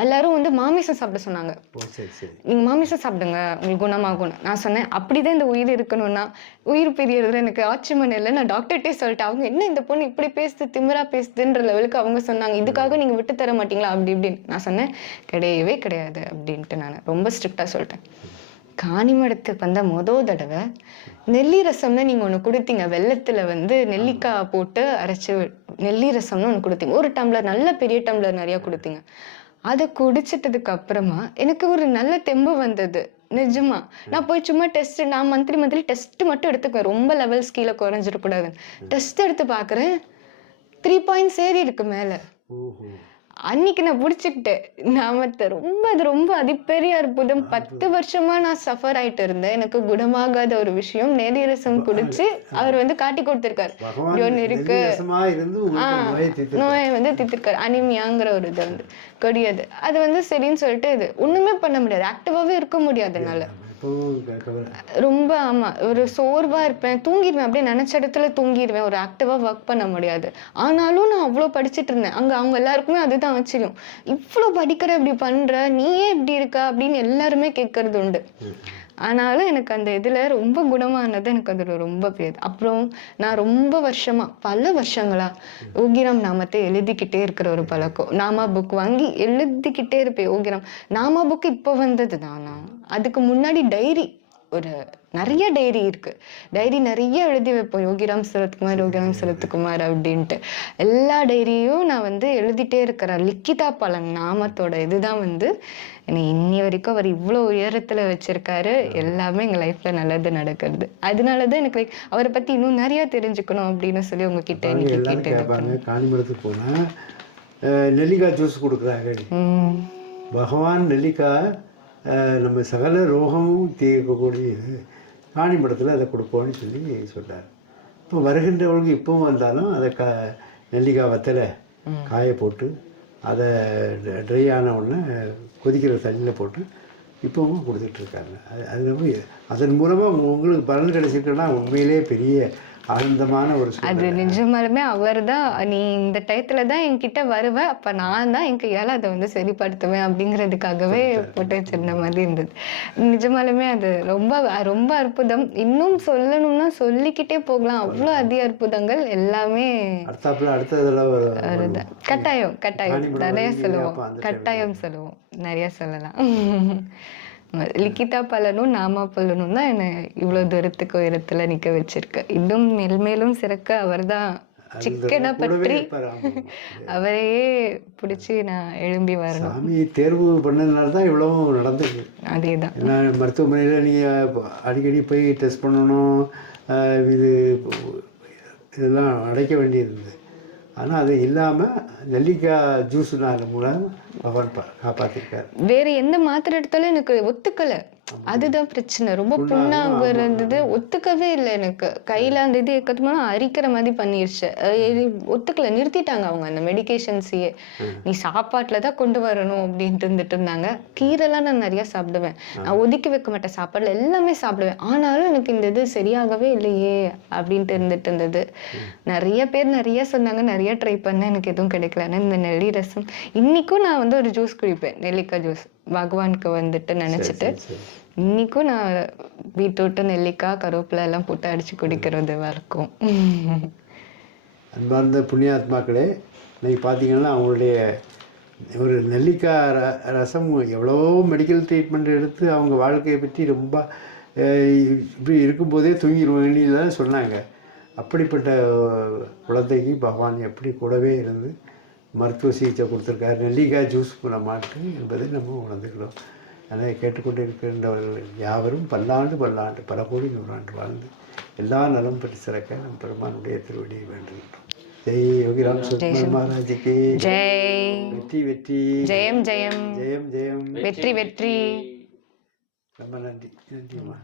எல்லாரும் வந்து மாமிசம் சாப்பிட சொன்னாங்க. நீங்கள் மாமிசம் சாப்பிடுங்க, உங்களுக்கு குணமாகும்னு. நான் சொன்னேன், அப்படிதான் இந்த உயிர் இருக்கணும்னா உயிர் பிரியறதுல எனக்கு ஆட்சிமன் இல்லை. நான் டாக்டர்கிட்டே சொல்லிட்டேன். அவங்க என்ன இந்த பொண்ணு இப்படி பேசுது, திமிரா பேசுதுன்ற லெவலுக்கு அவங்க சொன்னாங்க. இதுக்காக நீங்கள் விட்டு தர மாட்டீங்களா அப்படி இப்படின்னு. நான் சொன்னேன், கிடையவே கிடையாது அப்படின்ட்டு. நான் ரொம்ப ஸ்ட்ரிக்டாக சொல்லிட்டேன். காணிமடத்துக்கு வந்த தடவை நெல்லி ரசம்னு நீங்கள் ஒன்று கொடுத்தீங்க. வெள்ளத்தில் வந்து நெல்லிக்காய் போட்டு அரைச்சி நெல்லி ரசம்னு ஒன்று கொடுத்தீங்க. ஒரு டம்ளர், நல்ல பெரிய டம்ளர் நிறையா கொடுத்தீங்க. அதை குடிச்சிட்டதுக்கு அப்புறமா எனக்கு ஒரு நல்ல தெம்பு வந்தது. நிஜமா நான் போய் சும்மா டெஸ்ட், நான் மந்த்லி டெஸ்ட் மட்டும் எடுத்துக்குவேன். ரொம்ப லெவல்ஸ் கீழே குறைஞ்சிடக்கூடாதுன்னு டெஸ்ட் எடுத்து பார்க்குறேன். 3 பாயிண்ட்ஸ் ஏறி இருக்கு மேலே. அன்னைக்கு நான் பிடிச்சிக்கிட்டேன் நாமத்தை. அது ரொம்ப அதிப்பெரிய அற்புதம். 10 வருஷமா நான் சஃபர் ஆயிட்டு இருந்தேன். எனக்கு குணமாகாத ஒரு விஷயம் நெல்லிரசம் குடிச்சு அவர் வந்து காட்டி கொடுத்துருக்காரு. இருக்கு நோயை வந்து தித்திருக்காரு. அனிமியாங்கிற ஒரு இதை வந்து கொடியது. அது வந்து சரின்னு சொல்லிட்டு இது ஒண்ணுமே பண்ண முடியாது, ஆக்டிவாவே இருக்க முடியாது என்னால. ரொம்ப ஒரு சோர்வா இருப்பேன், தூங்கிடுவேன். அப்படியே நினைச்ச இடத்துல தூங்கிடுவேன். ஒரு ஆக்டிவா ஒர்க் பண்ண முடியாது. ஆனாலும் நான் அவ்வளோ படிச்சுட்டு இருந்தேன். அவங்க எல்லாருக்குமே அதுதான் ஆச்சரியம். இவ்வளோ படிக்கிற, இப்படி பண்ற, நீயே இப்படி இருக்கா அப்படின்னு எல்லாருமே கேட்கறது உண்டு. ஆனாலும் எனக்கு அந்த இதில் ரொம்ப குணமானது எனக்கு அதில் ரொம்ப பிரியது. அப்புறம் நான் ரொம்ப பல வருஷங்களா யோகிராம் நாமத்தை எழுதிக்கிட்டே இருக்கிற ஒரு பழக்கம். நாமா புக் வாங்கி எழுதிக்கிட்டே இருப்பேன். யோகிராம் நாமா புக் இப்போ வந்தது தானா, அதுக்கு முன்னாடி டைரி நிறைய டைரி இருக்கு. டைரி நிறைய எழுதி வைப்போம். யோகிராம் சரத்குமார் அப்படின்ட்டு எல்லா டைரியும் நான் வந்து எழுதிட்டே இருக்கிறேன். லிக்கிதா பலன் நாமத்தோட இதுதான் வந்து என்னை இன்னி வரைக்கும் அவர் இவ்வளோ உயரத்துல வச்சிருக்காரு. எல்லாமே எங்க லைஃப்ல நல்லது நடக்கிறது. அதனாலதான் எனக்கு அவரை பத்தி இன்னும் நிறைய தெரிஞ்சுக்கணும் அப்படின்னு சொல்லி உங்ககிட்ட கேட்பாங்க. காணிமடத்துக்கு போனா நெல்லிக்காய் ஜூஸ் கொடுக்குறாங்க. பகவான் நெல்லிக்காய் நம்ம சகல ரோகமும் தீர்க்கக்கூடியது. காணிமடத்தில் அதை கொடுப்போம்னு சொல்லி சொல்கிறார். இப்போ வருகின்றவர்களுக்கு இப்பவும் வந்தாலும் அதை நெல்லிக்காய் வத்தலை காய போட்டு அதை ட்ரை ஆன உடனே கொதிக்கிற தண்ணியில் போட்டு இப்போவும் கொடுத்துட்ருக்காங்க. அது அதன் மூலமாக உங்களுக்கு பலன் கிடைச்சிருக்குன்னா உண்மையிலே பெரிய ஆனந்தமான ஒரு அது நிஜமாலுமே அவர் தான். நீ இந்த டயத்துல தான் என்கிட்ட வருவ, அப்ப நான் தான் என் கையால் அதை வந்து சரிப்படுத்துவேன் அப்படிங்கிறதுக்காகவே போட்டு வச்சிருந்த மாதிரி இருந்தது. நிஜமாலுமே அது ரொம்ப ரொம்ப அற்புதம். இன்னும் சொல்லணும்னா சொல்லிக்கிட்டே போகலாம். அவ்வளோ அதிக அற்புதங்கள் எல்லாமே. அடுத்ததுல கட்டாயம் நிறைய சொல்லுவோம். கட்டாயம் சொல்லுவோம், நிறைய சொல்லலாம். லிக்கிதா பலனும் நாமா பலனும் தான் என்னை இவ்வளோ தூரத்துக்கு உயரத்துல நிக்க வச்சிருக்கு. இன்னும் மேல்மேலும் சிறக்க அவர் தான் சிக்கனை பற்றி அவரையே பிடிச்சி நான் எழும்பி வரணும். சாமி தேர்வு பண்ணதுனால தான் இவ்வளவும் நடந்தது. அதேதான். மருத்துவமனையில் நீங்கள் அடிக்கடி போய் டெஸ்ட் பண்ணணும், இதெல்லாம் அடைக்க வேண்டியிருந்தது. ஆனால் அது இல்லாமல் நெல்லிக்காய் ஜூஸ்னால மூலம் பகவான் காப்பாற்றிருக்காரு. வேறு எந்த மாத்திரை எடுத்தாலும் எனக்கு ஒத்துக்கலை. அதுதான் பிரச்சனை. ரொம்ப புண்ணாக இருந்தது, ஒத்துக்கவே இல்லை எனக்கு. கையில் அந்த இது ஏற்கனவே அரிக்கிற மாதிரி பண்ணிருச்சு. ஒத்துக்கலை, நிறுத்திட்டாங்க அவங்க அந்த மெடிக்கேஷன்ஸையே. நீ சாப்பாட்டில் தான் கொண்டு வரணும் அப்படின்ட்டு இருந்துட்டு இருந்தாங்க. கீரைலாம் நான் நிறையா சாப்பிடுவேன், நான் ஒதுக்கி வைக்க மாட்டேன். சாப்பாடுல எல்லாமே சாப்பிடுவேன். ஆனாலும் எனக்கு இந்த இது சரியாகவே இல்லையே அப்படின்ட்டு இருந்துட்டு இருந்தது. நிறைய பேர் நிறைய சொன்னாங்க, நிறைய ட்ரை பண்ணேன், எனக்கு எதுவும் கிடைக்கல. ஆனால் இந்த நெல்லி ரசம் இன்னைக்கும் நான் வந்து ஒரு ஜூஸ் குடிப்பேன், நெல்லிக்காய் ஜூஸ், பகவானுக்கு வந்துட்டு நினச்சிட்டு. இன்னைக்கும் நான் பீட்ரூட்டு, நெல்லிக்காய், கருவேப்பிலை எல்லாம் போட்டு அடிச்சு குடிக்கிறது வழக்கம். அன்பார்ந்த புண்ணியாத்மாக்களே, இன்னைக்கு பார்த்தீங்கன்னா அவங்களுடைய ஒரு நெல்லிக்காய் ரசம் எவ்வளோ மெடிக்கல் ட்ரீட்மெண்ட் எடுத்து அவங்க வாழ்க்கையை பற்றி ரொம்ப இப்படி இருக்கும்போதே தூங்கிடுவேன்னு சொன்னாங்க. அப்படிப்பட்ட குழந்தைக்கு பகவான் எப்படி கூடவே இருந்து மருத்துவ சிகிச்சை கொடுத்துருக்காரு, நெல்லிக்காய் ஜூஸ் மூலமாட்டு என்பதை நம்ம உணர்ந்துக்கிறோம். அதை கேட்டுக்கொண்டு இருக்கின்றவர்கள் யாவரும் பல்லாண்டு பல கோடி 100 ஆண்டு வாழ்ந்து எல்லா நலம் பெற்று சிறக்க நம் பெருமானுடைய திருவடியை வேண்டுகின்றோம். ஜெய் யோகிராம் சுரத்குமார் மகாராஜுக்கு ஜெய். வெற்றி வெற்றி ஜெயம் ஜெயம். ஜெயம் ஜெயம். வெற்றி வெற்றி. ரொம்ப நன்றி நன்றிம்மா.